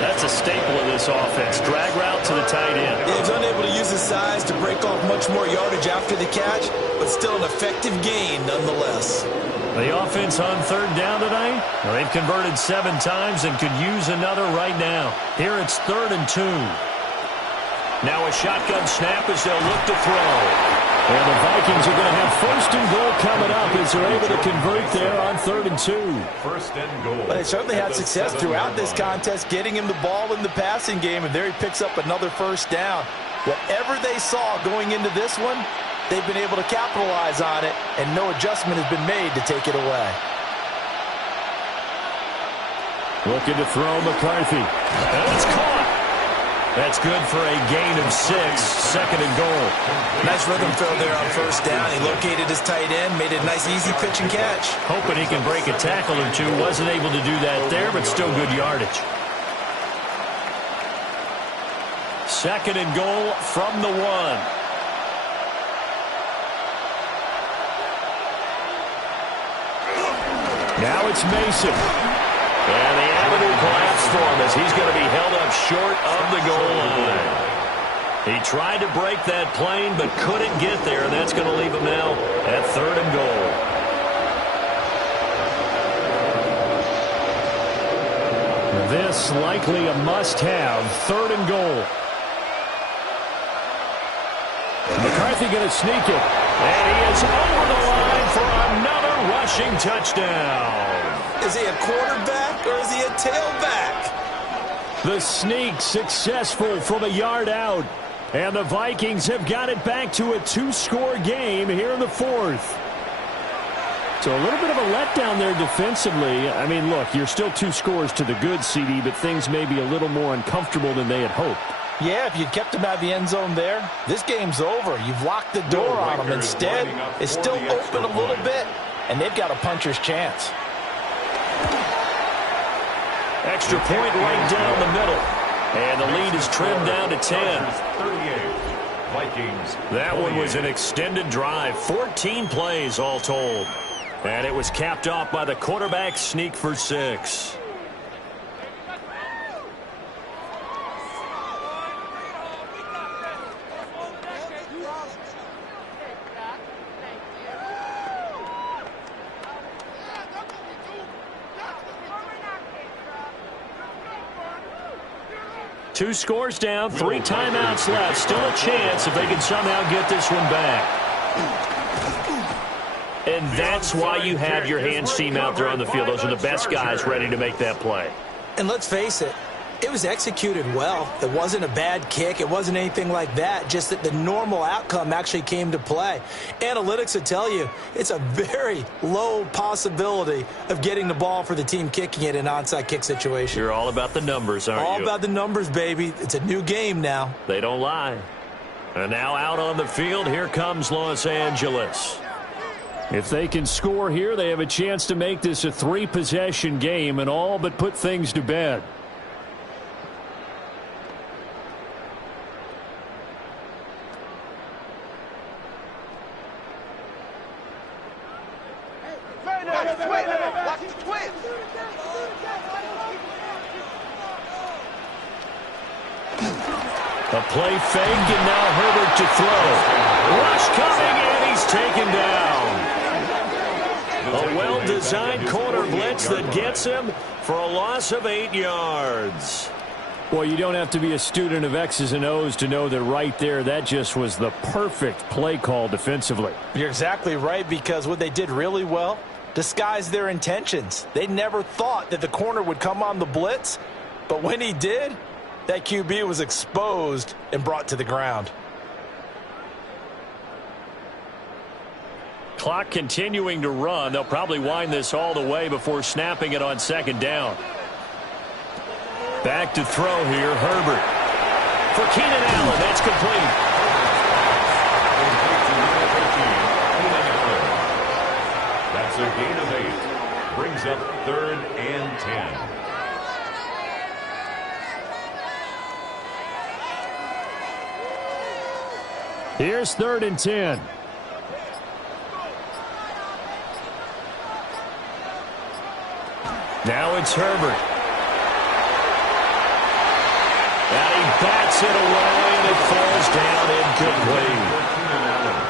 That's a staple of this offense. Drag route to the tight end. Yeah, he's unable to use his size to break off much more yardage after the catch, but still an effective gain nonetheless. The offense on 3rd down tonight, well, they've converted 7 times and could use another right now. Here it's 3rd and 2. Now a shotgun snap as they'll look to throw. And the Vikings are going to have 1st and goal coming up as they're able to convert there on 3rd and 2. 1st and goal. But they certainly had success throughout this contest, getting him the ball in the passing game, and there he picks up another first down. Whatever they saw going into this one, they've been able to capitalize on it, and no adjustment has been made to take it away. Looking to throw McCarthy. And it's caught. That's good for a gain of 6, 2nd and goal. Nice rhythm throw there on 1st down. He located his tight end, made a nice easy pitch and catch. Hoping he can break a tackle or two. Wasn't able to do that there, but still good yardage. 2nd and goal from the 1. Now it's Mason. And the avenue collapsed for him as he's going to be held up short of the goal line. He tried to break that plane but couldn't get there, and that's going to leave him now at 3rd and goal. This likely a must-have, 3rd and goal. McCarthy going to sneak it. And he is over the line for another rushing touchdown. Is he a quarterback or is he a tailback? The sneak successful from a yard out. And the Vikings have got it back to a 2-score game here in the 4th. So a little bit of a letdown there defensively. I mean, look, you're still 2 scores to the good, CD, but things may be a little more uncomfortable than they had hoped. Yeah, if you kept him out of the end zone there, this game's over. You've locked the door on him. Instead, it's still open a little bit, and they've got a puncher's chance. Extra point right down the middle. And the lead is trimmed down to 10. That one was an extended drive. 14 plays all told. And it was capped off by the quarterback sneak for 6. Two scores down, 3 timeouts left. Still a chance if they can somehow get this one back. And that's why you have your hands team out there on the field. Those are the best guys ready to make that play. And let's face it, it was executed well. It wasn't a bad kick. It wasn't anything like that. Just that the normal outcome actually came to play. Analytics will tell you it's a very low possibility of getting the ball for the team kicking it in an onside kick situation. You're all about the numbers, aren't you? All about the numbers, baby. It's a new game now. They don't lie. And now out on the field, here comes Los Angeles. If they can score here, they have a chance to make this a 3-possession game and all but put things to bed. A play fake, and now Herbert to throw. Rush coming, and he's taken down. A well-designed corner blitz that gets him for a loss of 8 yards. Well, you don't have to be a student of X's and O's to know that right there, that just was the perfect play call defensively. You're exactly right, because what they did really well, disguised their intentions. They never thought that the corner would come on the blitz, but when he did, that QB was exposed and brought to the ground. Clock continuing to run. They'll probably wind this all the way before snapping it on 2nd down. Back to throw here, Herbert. For Keenan Allen, that's complete. That's a gain of 8. Brings up 3rd and 10. Here's 3rd and 10. Now it's Herbert. And he bats it away, and it falls down incomplete.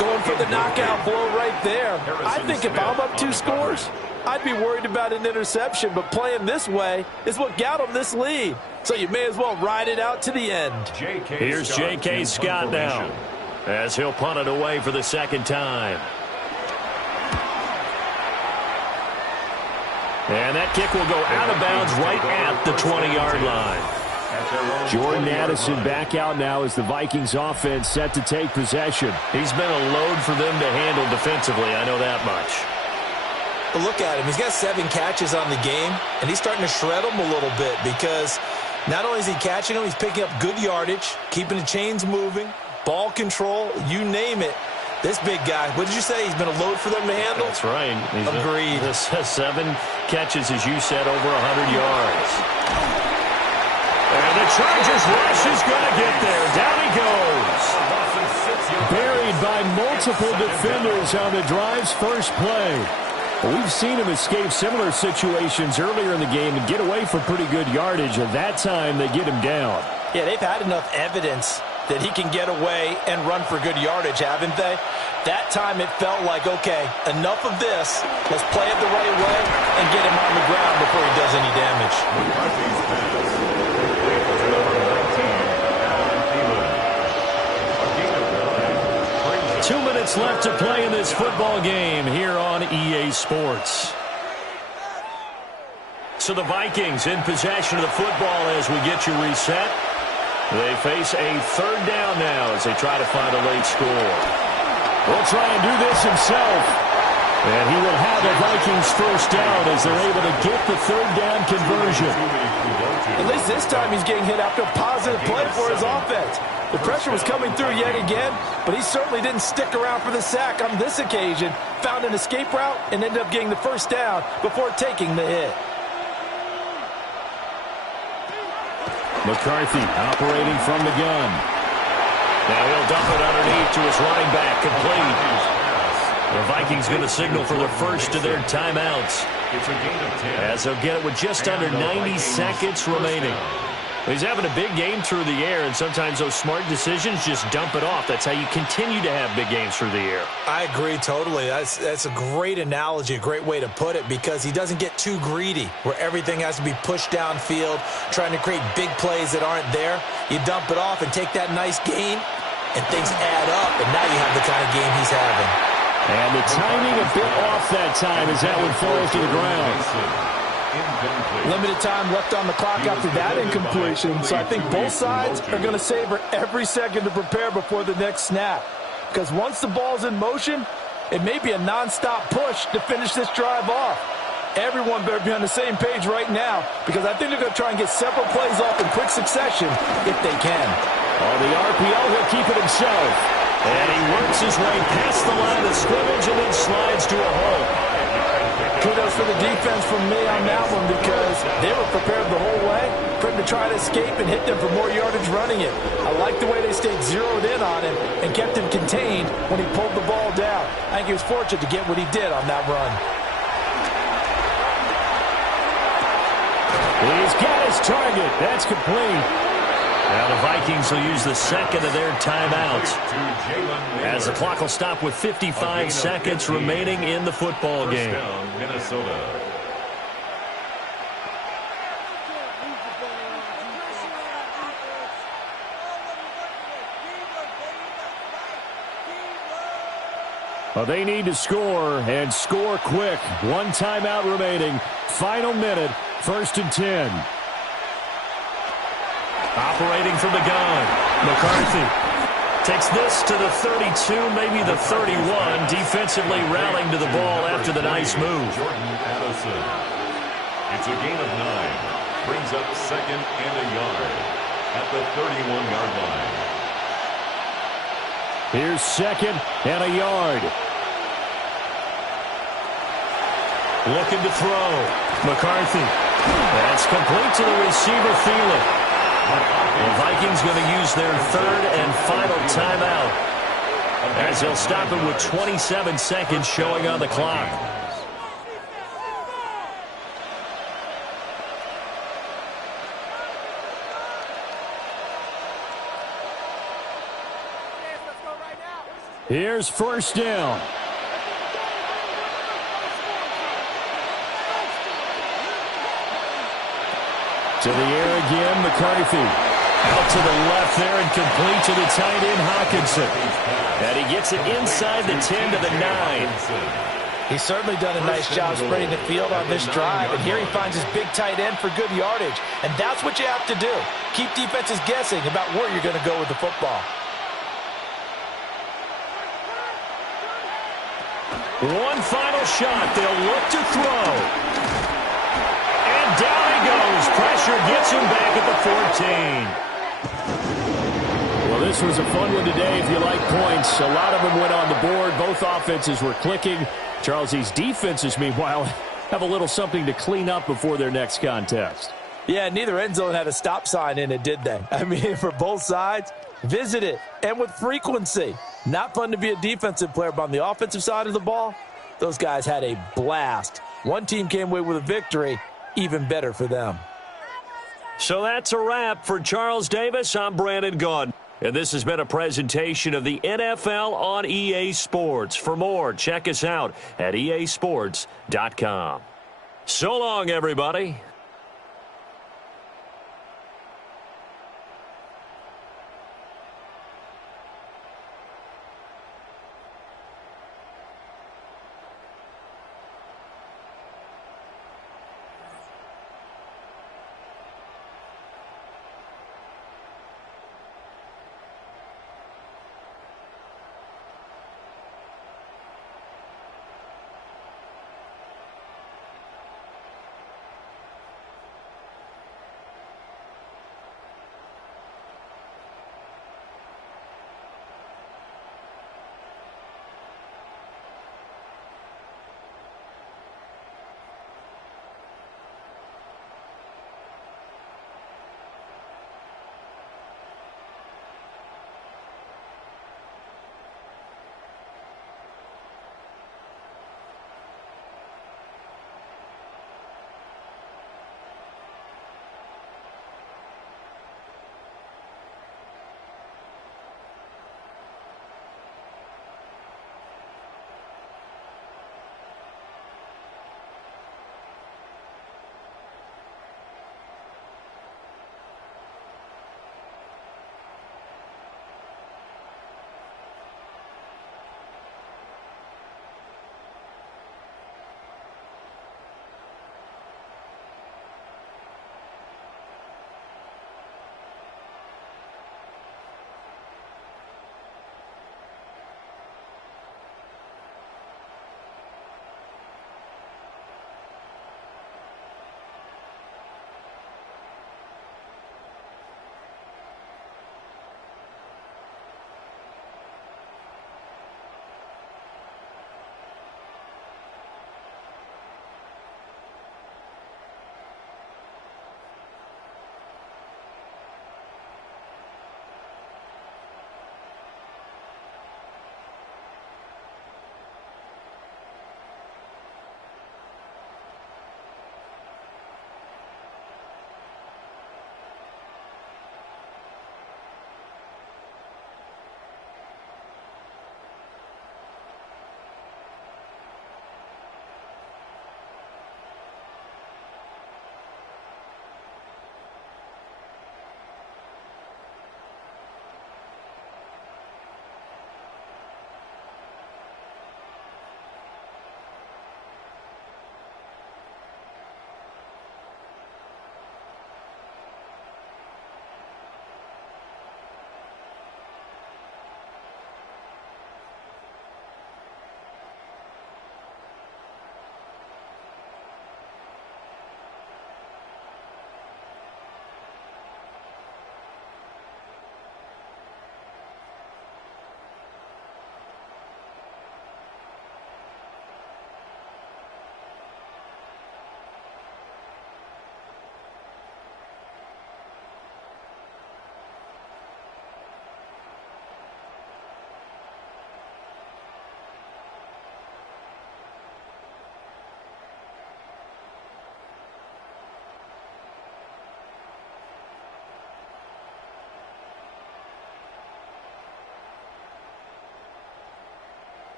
Going for the knockout blow right there. I think if I'm up 2 scores, I'd be worried about an interception, but playing this way is what got him this lead. So you may as well ride it out to the end. Here's J.K. Scott now, as he'll punt it away for the 2nd time. And that kick will go out of bounds right at the 20-yard line. Jordan Addison back out now as the Vikings offense set to take possession. He's been a load for them to handle defensively, I know that much. But look at him. He's got 7 catches on the game, and he's starting to shred them a little bit because not only is he catching them, he's picking up good yardage, keeping the chains moving, ball control, you name it. This big guy, what did you say? He's been a load for them to handle? That's right. Agreed. 7 catches, as you said, over 100 yards. And the Chargers rush is going to get there. Down he goes. Buried by multiple defenders on the drive's first play. We've seen him escape similar situations earlier in the game and get away from pretty good yardage. At that time, they get him down. Yeah, they've had enough evidence that he can get away and run for good yardage, haven't they? That time it felt like, okay, enough of this. Let's play it the right way and get him on the ground before he does any damage. 2 minutes left to play in this football game here on EA Sports. So the Vikings in possession of the football as we get you reset. They face a third down now as they try to find a late score. Will try and do this himself. And he will have a Vikings first down as they're able to get the third down conversion. At least this time he's getting hit after a positive play for his offense. The pressure was coming through yet again, but he certainly didn't stick around for the sack on this occasion. Found an escape route and ended up getting the first down before taking the hit. McCarthy operating from the gun. Now he'll dump it underneath to his running back, complete. The Vikings going to signal for the first of their timeouts, as they'll get it with just under 90 seconds remaining. He's having a big game through the air, and sometimes those smart decisions just dump it off. That's how you continue to have big games through the air. I agree totally. That's a great analogy, a great way to put it, because he doesn't get too greedy where everything has to be pushed downfield, trying to create big plays that aren't there. You dump it off and take that nice gain, and things add up, and now you have the kind of game he's having. And the timing a bit off that time as that one falls to the ground. Limited time left on the clock after that incompletion, so I think both sides are going to savor every second to prepare before the next snap. Because once the ball's in motion, it may be a non-stop push to finish this drive off. Everyone better be on the same page right now, because I think they're going to try and get several plays off in quick succession if they can. On the RPO, he'll keep it himself. And he works his way past the line of scrimmage and then slides to a hole. Kudos for the defense from me on that one, because they were prepared the whole way for him to try to escape and hit them for more yardage running it. I like the way they stayed zeroed in on him and kept him contained when he pulled the ball down. I think he was fortunate to get what he did on that run. He's got his target. That's complete. Now the Vikings will use the second of their timeouts, as the clock will stop with 55 seconds remaining in the football game. Minnesota. Well, they need to score, and score quick. One timeout remaining. Final minute, 1st and 10. Operating from the gun, McCarthy takes this to the 32, maybe the 31, defensively rallying to the ball after the nice move. It's a gain of 9. Brings up second and a yard at the 31-yard line. Here's second and a yard. Looking to throw. McCarthy. That's complete to the receiver, Thielen. The Vikings going to use their third and final timeout, as they'll stop it with 27 seconds showing on the clock. Here's first down. To the air again, McCarthy. Out to the left there and complete to the tight end, Hawkinson. And he gets it inside the 10 to the 9. He's certainly done a nice job spreading the field on this drive, and here he finds his big tight end for good yardage. And that's what you have to do. Keep defenses guessing about where you're going to go with the football. One final shot. They'll look to throw. And down he goes. Pressure gets him back at the 14. Well, this was a fun one today if you like points. A lot of them went on the board. Both offenses were clicking. Charles, these defenses, meanwhile, have a little something to clean up before their next contest. Yeah, neither end zone had a stop sign in it, did they? I mean, for both sides, visit it, and with frequency. Not fun to be a defensive player, but on the offensive side of the ball, those guys had a blast. One team came away with a victory, even better for them. So that's a wrap for Charles Davis. I'm Brandon Gaudin. And this has been a presentation of the NFL on EA Sports. For more, check us out at easports.com. So long, everybody.